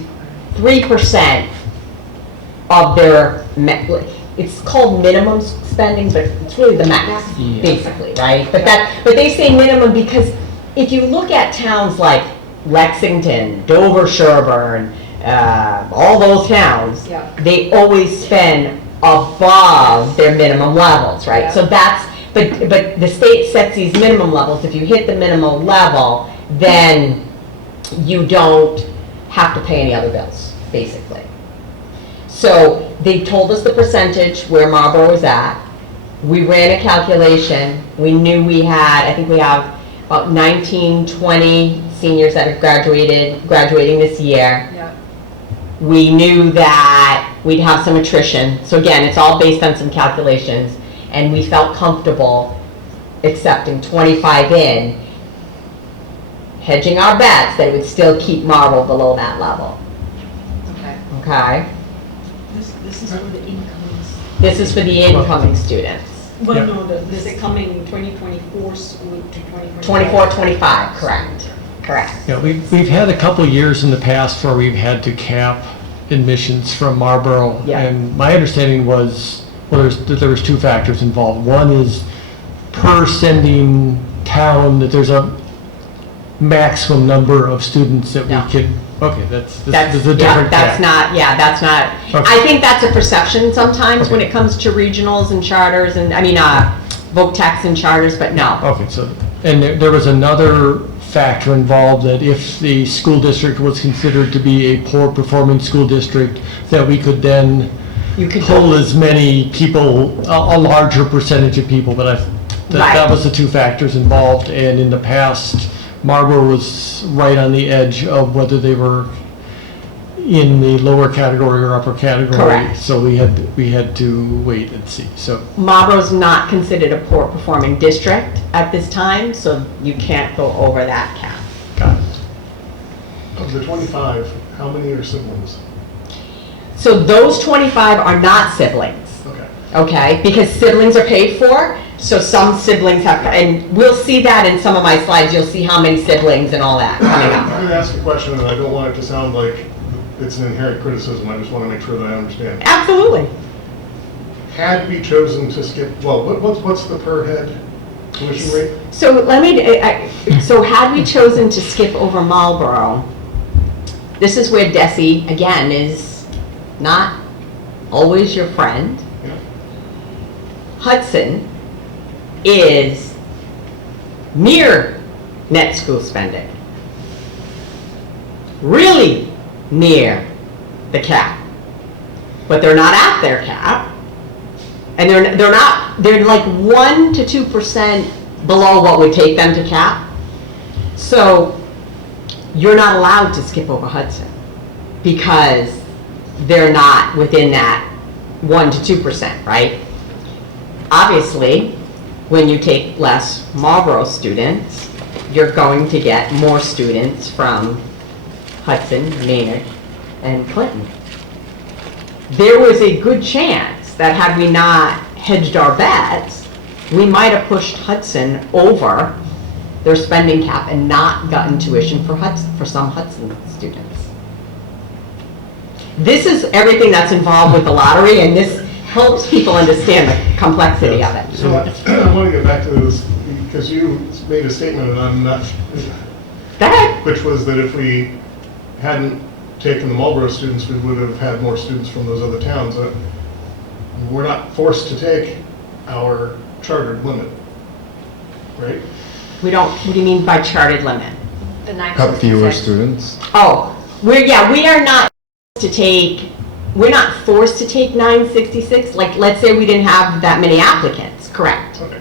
3% of their, it's called minimum spending, but it's really the max, basically, right? But they say minimum because if you look at towns like Lexington, Dover, Sherburne, all those towns, they always spend above their minimum levels, right? Yeah. So that's, but the state sets these minimum levels. If you hit the minimum level, then you don't have to pay any other bills, basically. So they told us the percentage where Marlboro was at. We ran a calculation. We knew we had, I think we have about 19, 20 seniors that have graduating this year. Yeah. We knew that we'd have some attrition. So again, it's all based on some calculations. And we felt comfortable accepting 25 in, hedging our bets that it would still keep Marlboro below that level. Okay. Okay? This is for the incomings. This is for the incoming students. Well, no, this coming 2024 school to 2025. 24, 25, correct. Correct. Yeah, we've had a couple years in the past where we've had to cap admissions from Marlboro. Yeah. And my understanding was, well, there was two factors involved. One is per sending town, that there's a maximum number of students that No. we could, okay, this That's, is a yeah, different that's cap. not, yeah, that's not, Okay. I think that's a perception sometimes when Okay. it comes to regionals and charters and, voc techs and charters, but no. Okay, so, and there was another factor involved, that if the school district was considered to be a poor performing school district, that we could then You could pull as many people, a larger percentage of people, but that Right. was the two factors involved, and in the past, Marlboro was right on the edge of whether they were in the lower category or upper category. Correct. So we had to wait and see, so. Marlboro's not considered a poor performing district at this time, so you can't go over that cap. Got it. Of the 25, how many are siblings? So those 25 are not siblings, Okay. okay? Because siblings are paid for, so some siblings have, and we'll see that in some of my slides, you'll see how many siblings and all that coming I'm up. going to ask a question, and I don't want it to sound like it's an inherent criticism. I just want to make sure that I understand. Absolutely. Had we chosen to skip, well, what's the per head tuition rate? So so had we chosen to skip over Marlboro, this is where DESI, again, is not always your friend. Yeah. Hudson is near net school spending. Really near the cap. But they're not at their cap. And they're like 1 to 2% below what would take them to cap. So you're not allowed to skip over Hudson because they're not within that 1 to 2%, right? Obviously, when you take less Marlboro students, you're going to get more students from Hudson, Maynard, and Clinton. There was a good chance that had we not hedged our bets, we might have pushed Hudson over their spending cap and not gotten tuition for some Hudson students. This is everything that's involved with the lottery, and this helps people understand the complexity of it. So I want to get back to this, because you made a statement, and I'm not, Go ahead. which was that if we hadn't taken the Marlboro students, we would have had more students from those other towns. We're not forced to take our chartered limit, right? We don't, what do you mean by chartered limit? The 966. Have fewer students. Oh, we are not we're not forced to take 966. Like, let's say we didn't have that many applicants, correct? Okay.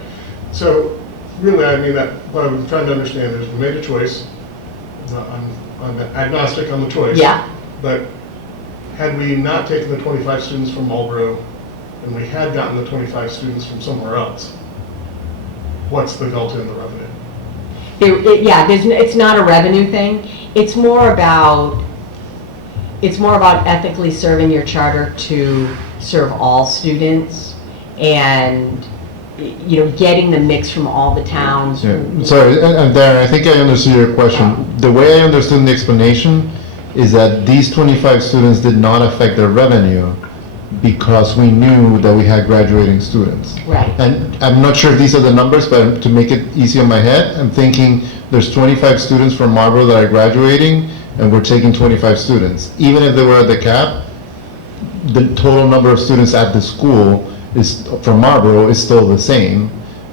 So really, I mean, that what I'm trying to understand is we made a choice. I'm agnostic on the choice. Yeah. But had we not taken the 25 students from Marlboro and we had gotten the 25 students from somewhere else, what's the delta in the revenue? It's not a revenue thing. It's more about ethically serving your charter to serve all students and, getting the mix from all the towns. Yeah, sorry, and Darren, I think I understood your question. The way I understood the explanation is that these 25 students did not affect their revenue because we knew that we had graduating students. Right. And I'm not sure if these are the numbers, but to make it easy on my head, I'm thinking there's 25 students from Marlboro that are graduating, and we're taking 25 students. Even if they were at the cap, the total number of students at the school from Marlboro is still the same.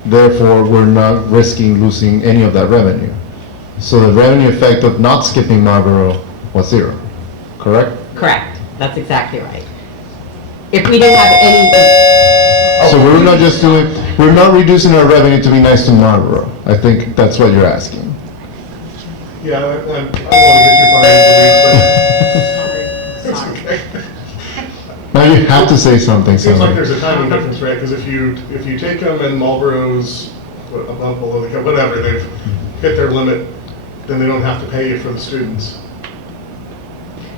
Therefore, we're not risking losing any of that revenue. So the revenue effect of not skipping Marlboro was zero, correct? Correct. That's exactly right. If we didn't have any... So we're not reducing our revenue to be nice to Marlboro. I think that's what you're asking. Yeah, I don't want to get too far into the weeds, but it's okay. Now you have to say something, It seems like Sally. there's a timing difference, right? Because if you take them and Marlboro's above, below the cap, whatever, they've hit their limit, then they don't have to pay you for the students.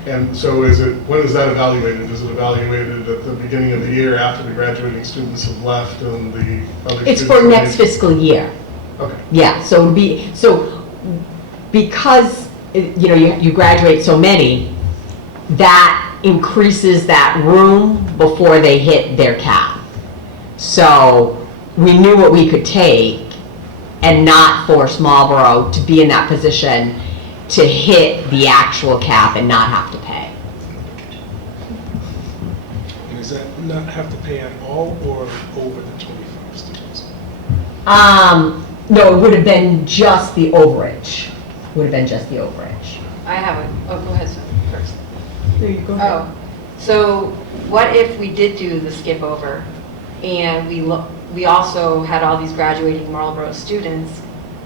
And so when is that evaluated? Is it evaluated at the beginning of the year after the graduating students have left and the other students? It's for next fiscal year. Okay. Yeah, so it would be, because, you graduate so many, that increases that room before they hit their cap. So we knew what we could take and not force Marlboro to be in that position to hit the actual cap and not have to pay. And does that not have to pay at all or over the 25 students? No, it would have been just the overage. Would have been just the overage. I have a, oh, go ahead, sir, first. There you go. Oh, so what if we did do the skip over and we also had all these graduating Marlboro students?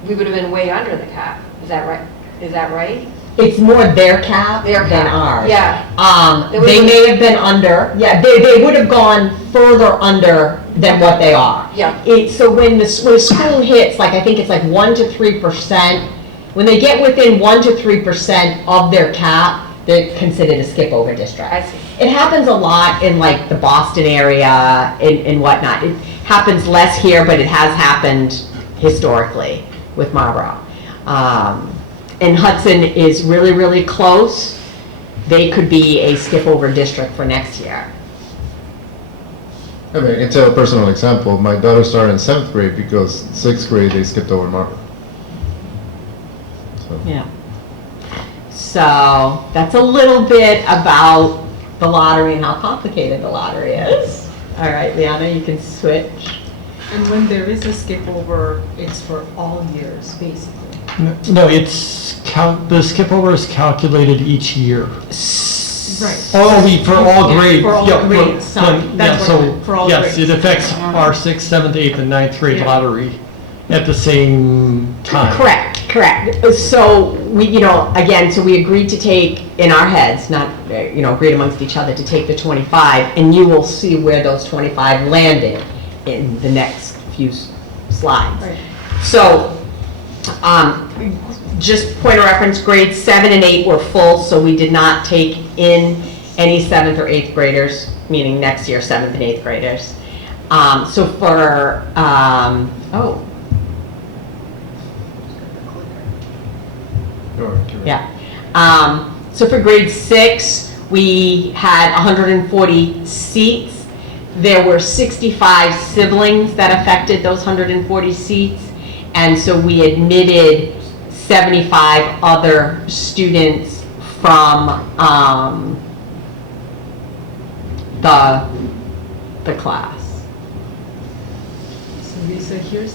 We would have been way under the cap. Is that right? Is that right? It's more their cap Their than cap, ours. yeah. They may have been under, yeah, they would have gone further under than what they are. Yeah. So when the school hits, like, I think it's like 1 to 3%, when they get within 1 to 3% of their cap, they're considered a skip over district. I see. It happens a lot in like the Boston area and whatnot. It happens less here, but it has happened historically with Marlboro. And Hudson is really, really close. They could be a skip over district for next year. I mean, I can tell a personal example. My daughter started in 7th grade because 6th grade they skipped over Marlboro. So. Yeah. So that's a little bit about the lottery and how complicated the lottery is. All right, Liana, you can switch. And when there is a skip over, it's for all years, basically. No, the skip over is calculated each year. Right. Oh, for all Yeah, grades. for all Yeah, grades, sorry. yeah, That's what I so, meant, for all yes, grades. it affects our 6th, 7th, 8th, and 9th grade Yeah. lottery at the same time. Correct. So we, again, so we agreed to take in our heads, not, agreed amongst each other to take the 25, and you will see where those 25 landed in the next few slides. Right. So, just point of reference, grades 7 and 8 were full, so we did not take in any 7th or 8th graders, meaning next year 7th and 8th graders. So for, yeah. So for grade 6, we had 140 seats. There were 65 siblings that affected those 140 seats. And so we admitted 75 other students from the class. So Lisa, here's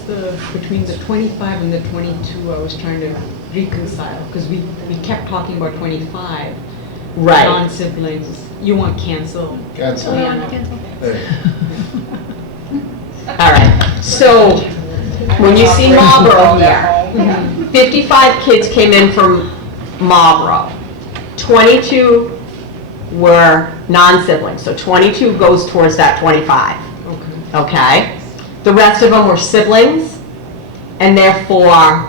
between the 25 and the 22, I was trying to reconcile, because we kept talking about 25. Right. Non-siblings. You want cancel? Cancel. All right. So when you see Marlboro here, 55 kids came in from Marlboro. 22 were non-siblings, so 22 goes towards that 25. Okay? The rest of them were siblings, and therefore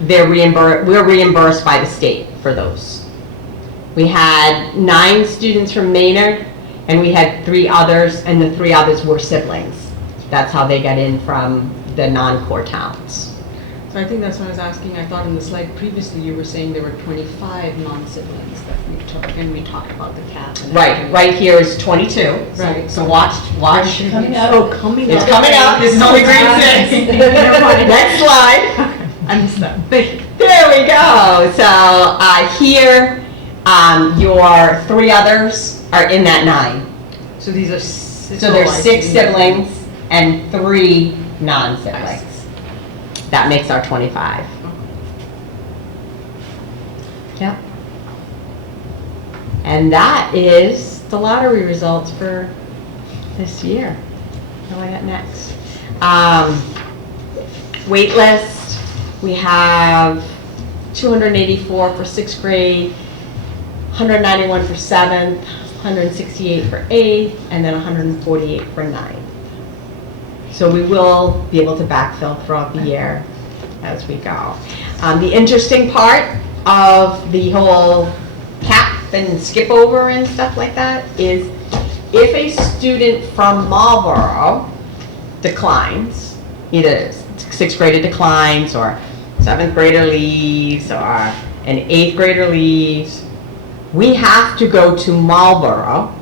we're reimbursed by the state for those. We had 9 students from Maynard, and we had 3 others, and the 3 others were siblings. That's how they got in from the non-core towns. So I think that's what I was asking. I thought in the slide previously you were saying there were 25 non-siblings that we took, and we talked about the cap. And everything. Right here is 22. Right. So watch. Coming up. Oh, coming up. It's coming up. This is only grade 6. Next slide. I missed that. There we go. So here, your 3 others are in that 9. So these are So there's 6 siblings and 3 non-siblings. That makes our 25. Yep. And that is the lottery results for this year. What do I got next? Wait list, we have 284 for 6th grade, 191 for 7th, 168 for 8th, and then 148 for 9th. So we will be able to backfill throughout the year as we go. The interesting part of the whole cap and skip over and stuff like that is if a student from Marlboro declines, either 6th grader declines or 7th grader leaves or an 8th grader leaves, we have to go to Marlboro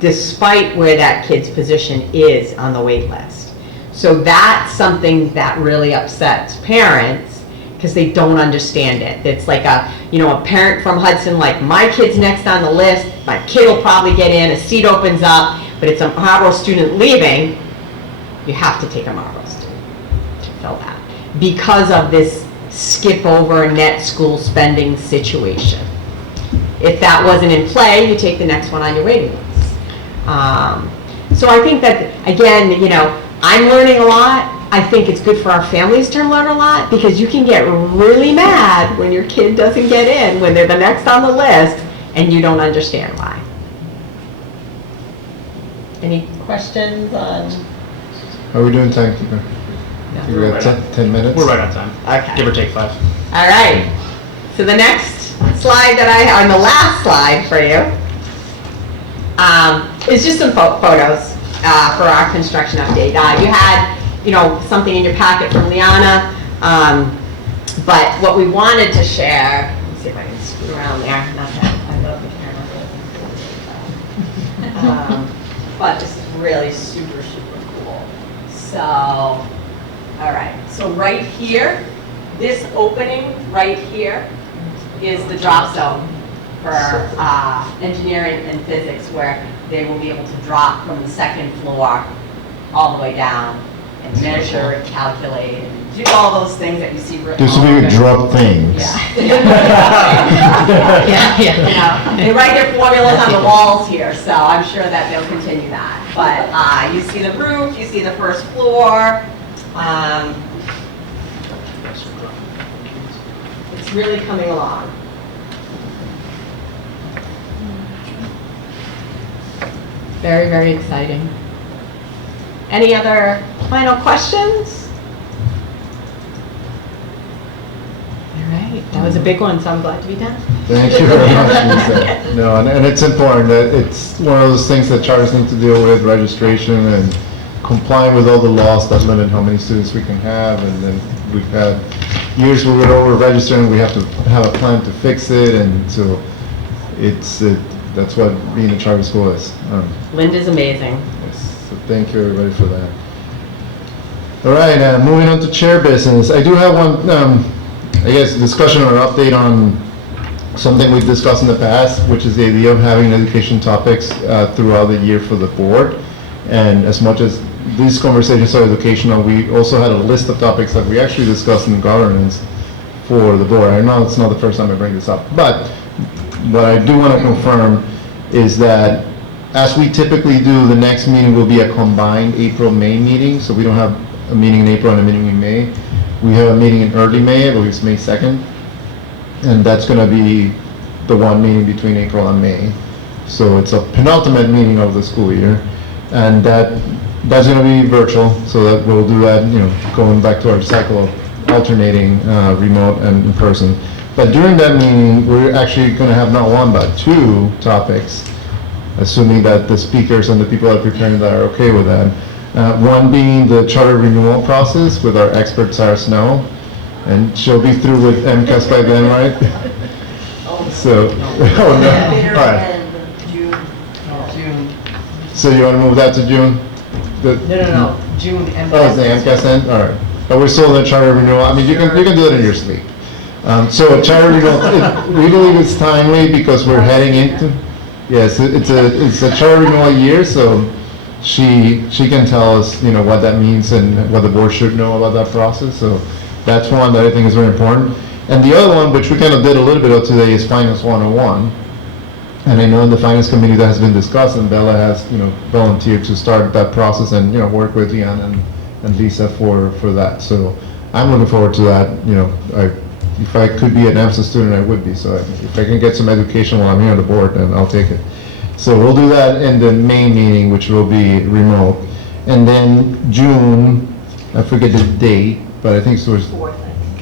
despite where that kid's position is on the wait list. So that's something that really upsets parents because they don't understand it. It's like a parent from Hudson, like, my kid's next on the list, my kid will probably get in, a seat opens up, but it's a Marlboro student leaving, you have to take a Marlboro student to fill that because of this skip over net school spending situation. If that wasn't in play, you take the next one on your waiting list. So I think that, again, I'm learning a lot. I think it's good for our families to learn a lot because you can get really mad when your kid doesn't get in, when they're the next on the list, and you don't understand why. Any questions on? How are we doing timekeeper? We got 10 minutes? We're right on time. Okay. Give or take 5. All right. So the next slide that on the last slide for you, is just some photos for our construction update. You had, something in your packet from Liana, but what we wanted to share, let me see if I can scoot around there. Not that I love the camera. But this is really super, super cool. So, all right. So right here, this opening right here is the drop zone for engineering and physics, where they will be able to drop from the second floor all the way down and measure and calculate and do all those things that you see written. This will be a drop things. Yeah. They write their formulas on the walls here, so I'm sure that they'll continue that. But you see the roof, you see the first floor. It's really coming along. Very, very exciting. Any other final questions? All right, that was a big one, so I'm glad to be done. Thank you very much, Lisa. No, and it's important that it's one of those things that charters need to deal with, registration and complying with all the laws that limit how many students we can have. And then we've had years where we're over registering, we have to have a plan to fix it, and so that's what being a charter school is. Linda's amazing. Yes, so thank you everybody for that. All right, moving on to chair business. I do have one, I guess, discussion or update on something we've discussed in the past, which is the idea of having education topics throughout the year for the board. And as much as these conversations are educational, we also had a list of topics that we actually discussed in governance for the board. I know it's not the first time I bring this up, but what I do want to confirm is that as we typically do, the next meeting will be a combined April-May meeting, so we don't have a meeting in April and a meeting in May. We have a meeting in early May, I believe it's May 2nd, and that's going to be the one meeting between April and May. So it's a penultimate meeting of the school year, and that's going to be virtual, so that we'll do that, going back to our cycle of alternating remote and in person. But during that meeting, we're actually going to have not one, but 2 topics, assuming that the speakers and the people that are preparing that are okay with that. One being the charter renewal process with our expert, Sarah Snow, and she'll be through with MCAS by then, right? So, oh no, all right. June. So you want to move that to June? No. June. Oh, it's the MCAS end? All right. But we're still in the charter renewal. I mean, you can do it in your sleep. So charter renewal, we believe it's timely because we're heading into, yes, it's a charter renewal year, so she can tell us, what that means and what the board should know about that process. So that's one that I think is very important. And the other one, which we kind of did a little bit of today, is Finance 101. And I know in the Finance Committee that has been discussed, and Bella has, volunteered to start that process and, work with Leanne and Lisa for that. So I'm looking forward to that. If I could be an AMSA student, I would be. So if I can get some education while I'm here on the board, then I'll take it. So we'll do that in the May meeting, which will be remote. And then June, I forget the date, but I think it was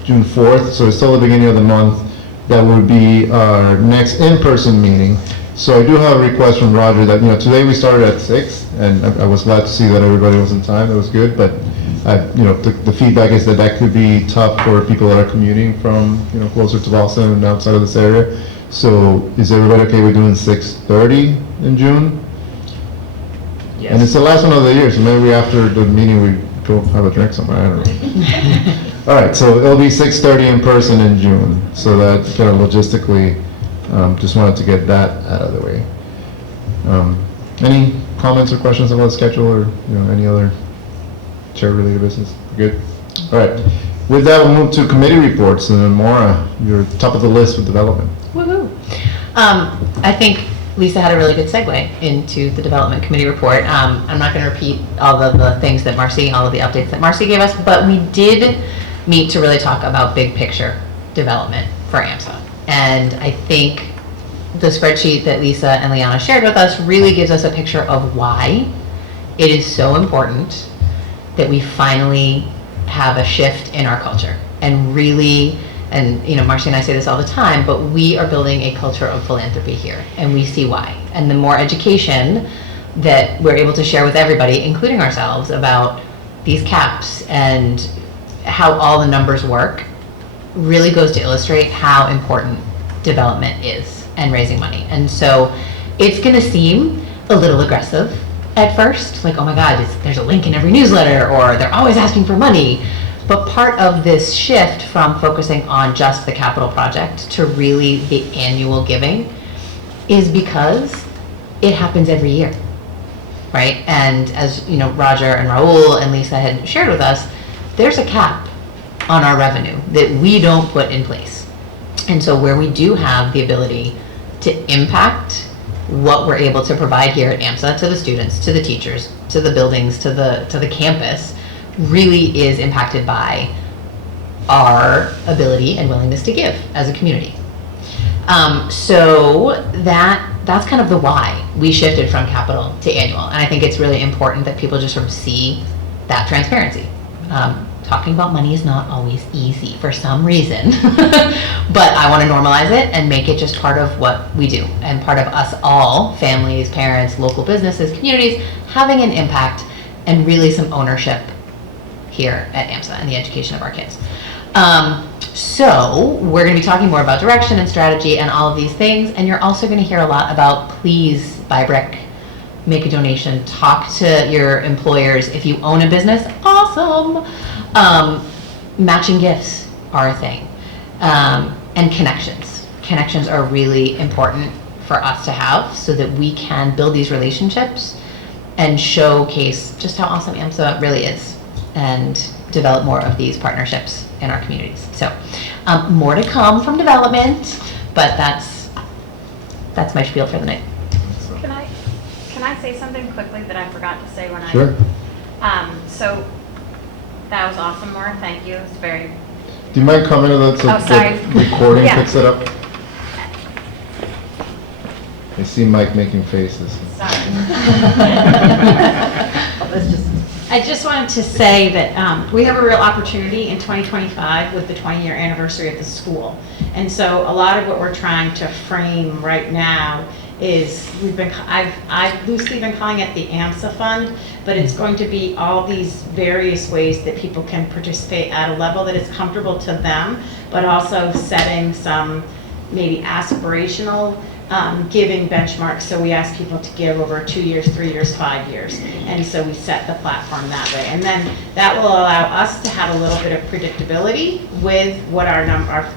June 4th. So it's still the beginning of the month. That would be our next in-person meeting. So I do have a request from Roger that, today we started at 6, and I was glad to see that everybody was in time. That was good, but the feedback is that could be tough for people that are commuting from, closer to Boston and outside of this area. So is everybody okay with doing 6:30 in June? And it's the last one of the year, so maybe after the meeting we go have a drink somewhere, I don't know. All right, so it'll be 6:30 in person in June, so that kind of logistically, just wanted to get that out of the way. Any comments or questions about the schedule or, any other chair-related business? Good? All right. With that, we'll move to committee reports, and then Maura, you're top of the list with development. Woohoo. I think Lisa had a really good segue into the development committee report. I'm not going to repeat all of the things that all of the updates that Marcy gave us, but we did meet to really talk about big picture development for AMSA. And I think the spreadsheet that Lisa and Liana shared with us really gives us a picture of why it is so important that we finally have a shift in our culture and really, and Marcy and I say this all the time, but we are building a culture of philanthropy here, and we see why. And the more education that we're able to share with everybody, including ourselves, about these caps and how all the numbers work, really goes to illustrate how important development is and raising money. And so it's going to seem a little aggressive at first, like, oh my God, there's a link in every newsletter, or they're always asking for money. But part of this shift from focusing on just the capital project to really the annual giving is because it happens every year, right? And as Roger and Raul and Lisa had shared with us, there's a cap on our revenue that we don't put in place. And so where we do have the ability to impact what we're able to provide here at AMSA to the students, to the teachers, to the buildings, to the campus, really is impacted by our ability and willingness to give as a community. So that's kind of the why we shifted from capital to annual. And I think it's really important that people just sort of see that transparency. Talking about money is not always easy for some reason, but I want to normalize it and make it just part of what we do and part of us all, families, parents, local businesses, communities, having an impact and really some ownership here at AMSA and the education of our kids. So we're going to be talking more about direction and strategy and all of these things, and you're also going to hear a lot about please buy brick, make a donation, talk to your employers. If you own a business, awesome. Matching gifts are a thing. And connections. Connections are really important for us to have so that we can build these relationships and showcase just how awesome AMSA really is and develop more of these partnerships in our communities. So more to come from development, but that's my spiel for the night. Can I say something quickly that I forgot to say when Sure. So that was awesome, Maura. Thank you. It's very. Do you mind commenting on that so sorry. the recording Yeah. picks it up? I see Mike making faces. Sorry. I just wanted to say that we have a real opportunity in 2025 with the 20-year anniversary of the school. And so a lot of what we're trying to frame right now is I've loosely been calling it the AMSA Fund, but it's going to be all these various ways that people can participate at a level that is comfortable to them, but also setting some maybe aspirational giving benchmarks. So we ask people to give over 2 years, 3 years, 5 years. And so we set the platform that way. And then that will allow us to have a little bit of predictability with what our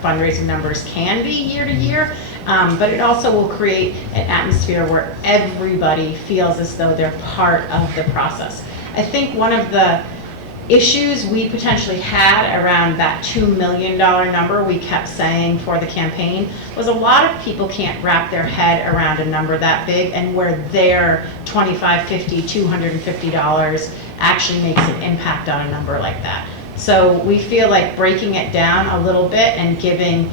fundraising numbers can be year to year. But it also will create an atmosphere where everybody feels as though they're part of the process. I think one of the issues we potentially had around that $2 million number we kept saying for the campaign was a lot of people can't wrap their head around a number that big and where their $25, $50, $250 actually makes an impact on a number like that. So we feel like breaking it down a little bit and giving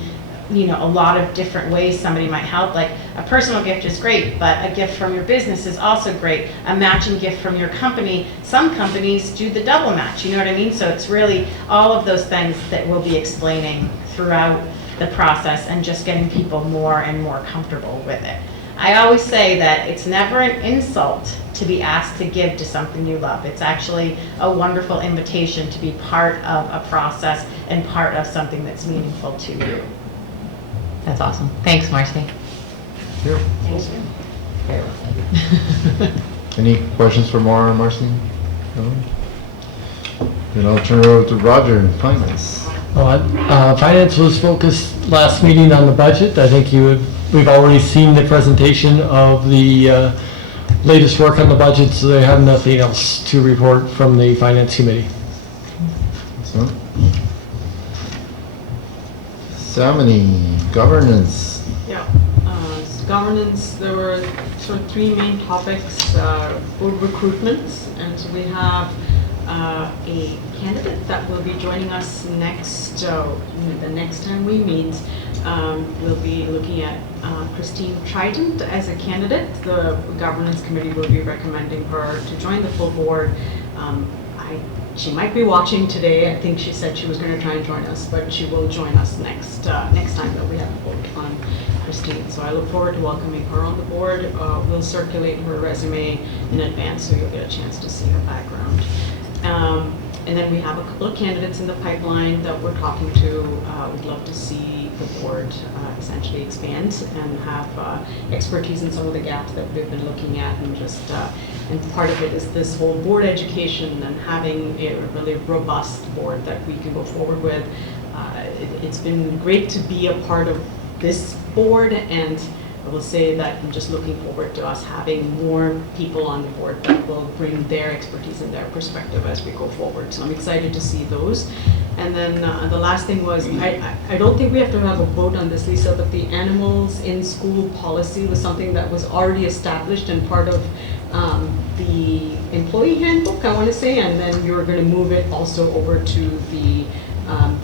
a lot of different ways somebody might help. Like a personal gift is great, but a gift from your business is also great. A matching gift from your company. Some companies do the double match, you know what I mean? So it's really all of those things that we'll be explaining throughout the process and just getting people more and more comfortable with it. I always say that it's never an insult to be asked to give to something you love. It's actually a wonderful invitation to be part of a process and part of something that's meaningful to you. That's awesome. Thanks, Marcy. Sure. Thanks. Any questions for Maura and Marcy? No? Then I'll turn it over to Roger in finance. Finance was focused last meeting on the budget. I think we've already seen the presentation of the latest work on the budget, so they have nothing else to report from the finance committee. So, Samini, governance. Yeah, governance, there were sort of three main topics, board recruitments, and so we have a candidate that will be joining us next, the next time we meet. We'll be looking at Christine Trident as a candidate. The governance committee will be recommending her to join the full board. She might be watching today. I think she said she was going to try and join us, but she will join us next time that we have a vote on Christine. So I look forward to welcoming her on the board. We'll circulate her resume in advance so you'll get a chance to see her background. And then we have a couple of candidates in the pipeline that we're talking to. We'd love to see the board essentially expand and have expertise in some of the gaps that we've been looking at, and just and part of it is this whole board education and having a really robust board that we can go forward with. It's been great to be a part of this board, and I will say that I'm just looking forward to us having more people on the board that will bring their expertise and their perspective as we go forward. So I'm excited to see those. And then the last thing was, I don't think we have to have a vote on this, Lisa, but the animals in school policy was something that was already established and part of the employee handbook, I want to say, and then you're going to move it also over to the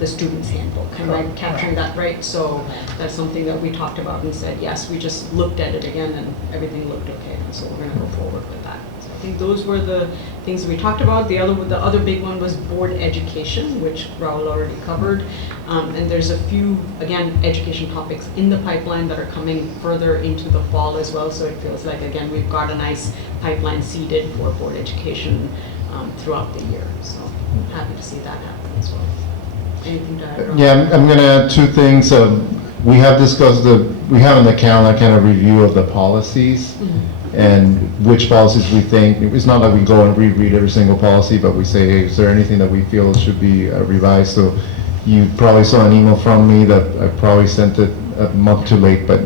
student's handbook. Am I capturing that right? So that's something that we talked about and said, yes, we just looked at it again and everything looked okay. So we're going to go forward with that. So I think those were the things that we talked about. The other big one was board education, which Raul already covered. And there's a few, again, education topics in the pipeline that are coming further into the fall as well. So it feels like, again, we've got a nice pipeline seeded for board education throughout the year. So I'm happy to see that happen as well. Anything to add, Raul? Yeah, I'm going to add two things. We have discussed we have in the calendar kind of review of the policies and which policies we think. It's not like we go and reread every single policy, but we say, hey, is there anything that we feel should be revised? So you probably saw an email from me that I probably sent it a month too late, but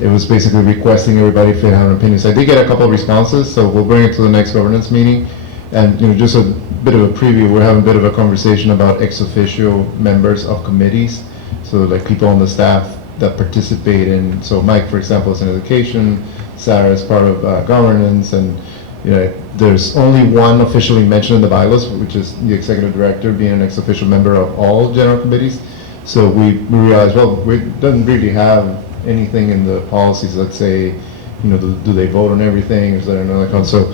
it was basically requesting everybody if they have opinions. I did get a couple of responses, so we'll bring it to the next governance meeting. And just a bit of a preview, we're having a bit of a conversation about ex officio members of committees. So like people on the staff that participate in, so Mike, for example, is in education, Sarah is part of governance, and there's only one officially mentioned in the bylaws, which is the executive director being an ex officio member of all general committees. So we realized, well, we don't really have anything in the policies that say, do they vote on everything? Is there another account? So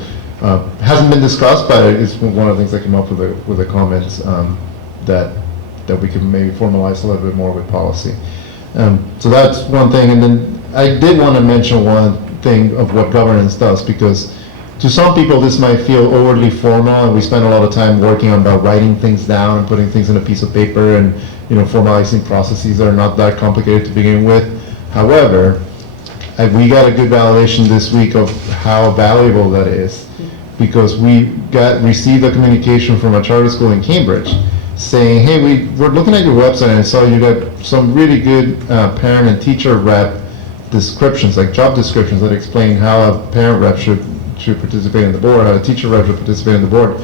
hasn't been discussed, but it's one of the things that came up with the comments that we can maybe formalize a little bit more with policy. So that's one thing. And then I did want to mention one thing of what governance does, because to some people this might feel overly formal, and we spend a lot of time working on about writing things down and putting things in a piece of paper and formalizing processes that are not that complicated to begin with. However, we got a good validation this week of how valuable that is, because we received a communication from a charter school in Cambridge saying, hey, we're looking at your website and I saw you got some really good parent and teacher rep descriptions, like job descriptions that explain how a parent rep should participate in the board, how a teacher rep should participate in the board.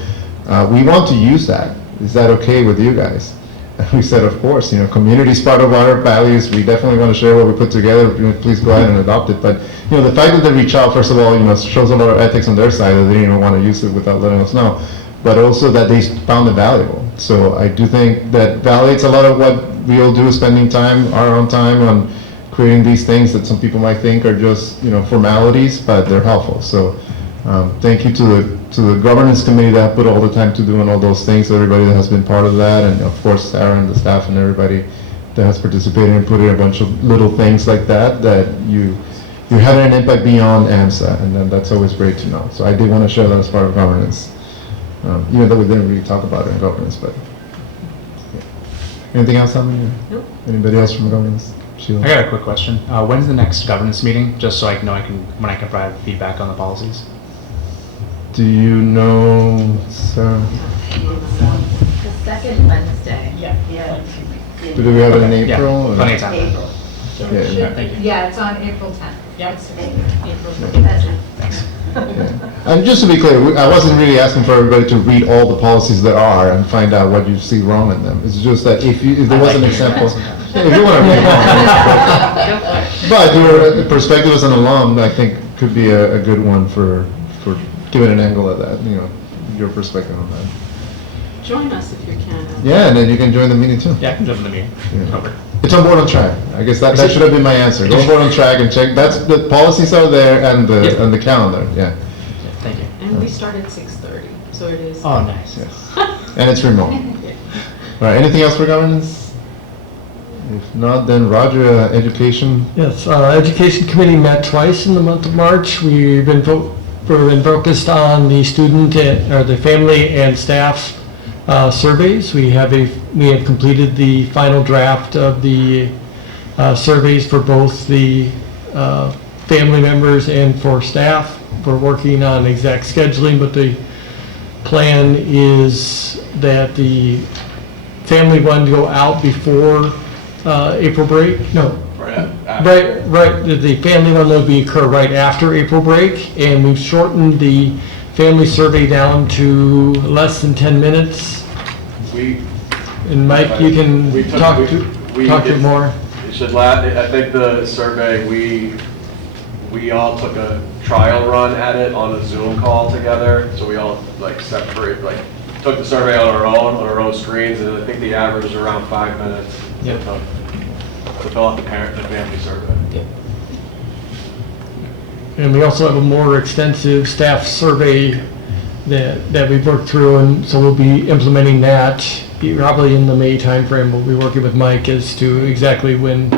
We want to use that. Is that okay with you guys? And we said, of course, community is part of our values. We definitely want to share what we put together. Please go ahead and adopt it. But the fact that they reach out, first of all, shows a lot of ethics on their side that they didn't even want to use it without letting us know. But also that they found it valuable. So I do think that validates a lot of what we all do, is spending our own time on creating these things that some people might think are just formalities, but they're helpful. So thank you to the governance committee that put all the time to doing all those things, everybody that has been part of that, and of course Sarah and the staff and everybody that has participated and put in a bunch of little things like that you're having an impact beyond AMSA, and then that's always great to know. So I did want to share that as part of governance, even though we didn't really talk about it in governance. But yeah. Anything else, Simon? Nope. Anybody else from governance? Sheila? I got a quick question. When's the next governance meeting? Just so I know when I can provide feedback on the policies. Do you know, Sarah? The second Wednesday. Do we have it in Yeah, April? or- plenty of time. Yeah. Thank you. Yeah, it's on April 10th. Yep. That's it. Thanks. And just to be clear, I wasn't really asking for everybody to read all the policies there are and find out what you see wrong in them. It's just that if there was an example, if you want to read them. But your perspective as an alum, I think, could be a good one for giving an angle at that, your perspective on that. Join us if you can. Yeah, and then you can join the meeting too. Yeah, I can jump in the meeting. Yeah. Over. It's on board on track. I guess that should have been my answer. Go on board on track and check. That's the policies are there and the calendar. Yeah. Thank you. And we start at 6:30, so it is. Oh, nice. And it's remote. All right. Anything else for governance? If not, then Roger, education. Yes, Education Committee met twice in the month of March. We've been focused on the student or the family and staff surveys. We have completed the final draft of the surveys for both the family members and for staff. We're working on exact scheduling, but the plan is that the family one go out before April break. No. Right. The family one will occur right after April break, and we've shortened the family survey down to less than 10 minutes. And Mike, you can talk to it more. It should I think the survey, we all took a trial run at it on a Zoom call together. So we all took the survey on our own screens, and I think the average is around 5 minutes. Yep. To fill out the family survey. Yep. And we also have a more extensive staff survey that we've worked through, and so we'll be implementing that probably in the May timeframe. We'll be working with Mike as to exactly when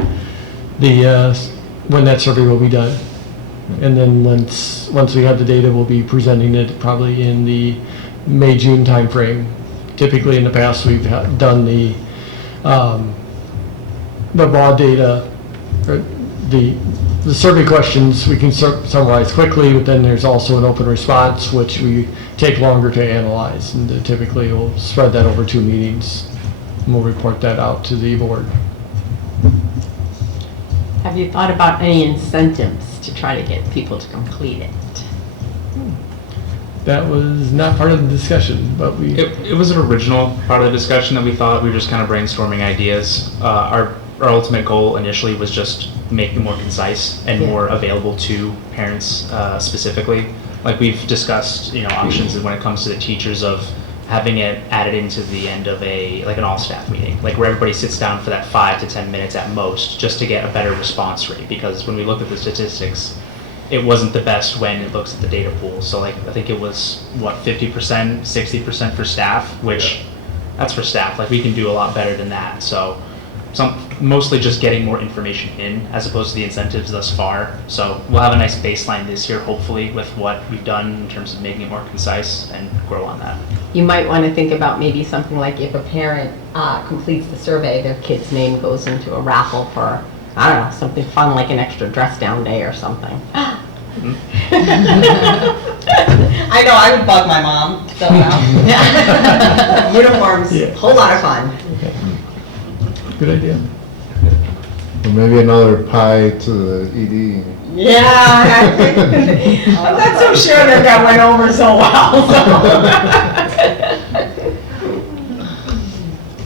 that survey will be done. And then once we have the data, we'll be presenting it probably in the May-June timeframe. Typically in the past, we've done the raw data, or the survey questions we can summarize quickly, but then there's also an open response, which we take longer to analyze, and typically we'll spread that over 2 meetings, and we'll report that out to the board. Have you thought about any incentives to try to get people to complete it? That was not part of the discussion, but It was an original part of the discussion that we thought. We were just kind of brainstorming ideas. Our ultimate goal initially was just making it more concise and more available to parents specifically. Like we've discussed, options when it comes to the teachers of having it added into the end of an all-staff meeting, like where everybody sits down for that 5 to 10 minutes at most, just to get a better response rate. Because when we look at the statistics, it wasn't the best when it looks at the data pool. So I think it was 50%, 60% for staff, which that's for staff. Like we can do a lot better than that. So mostly just getting more information in as opposed to the incentives thus far. So we'll have a nice baseline this year, hopefully, with what we've done in terms of making it more concise and grow on that. You might want to think about maybe something like if a parent completes the survey, their kid's name goes into a raffle for, I don't know, something fun like an extra dress down day or something. I know, I would bug my mom, so uniforms, whole lot of fun. good idea. Or maybe another pie to the ED. Yeah, I'm not so sure that went over so well.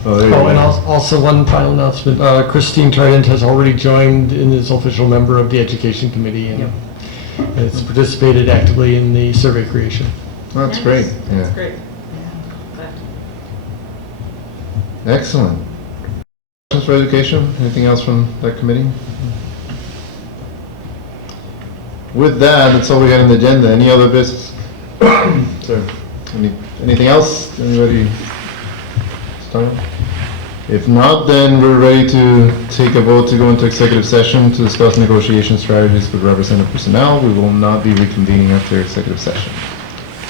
Oh, there you Oh, and go. also one final announcement, Christine Trident has already joined in as official member of the Education Committee and has participated actively in the survey creation. That's great. Yeah. That's great. Excellent. Questions for education? Anything else from that committee? With that, that's all we got on the agenda. Any other business? Sir, anything else? Anybody start? If not, then we're ready to take a vote to go into executive session to discuss negotiation strategies with representative personnel. We will not be reconvening after executive session.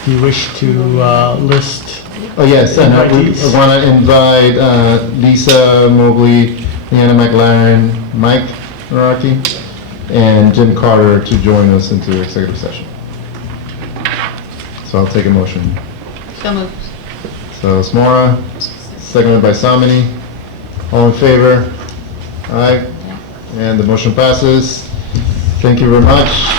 Do you wish to list? Oh, yes, and I want to invite Lisa Mobley, Leanna McLaren, Mike Naraki, and Jim Carter to join us into executive session. So I'll take a motion. So moved. So Smora, seconded by Samini. All in favor? Aye. And the motion passes. Thank you very much.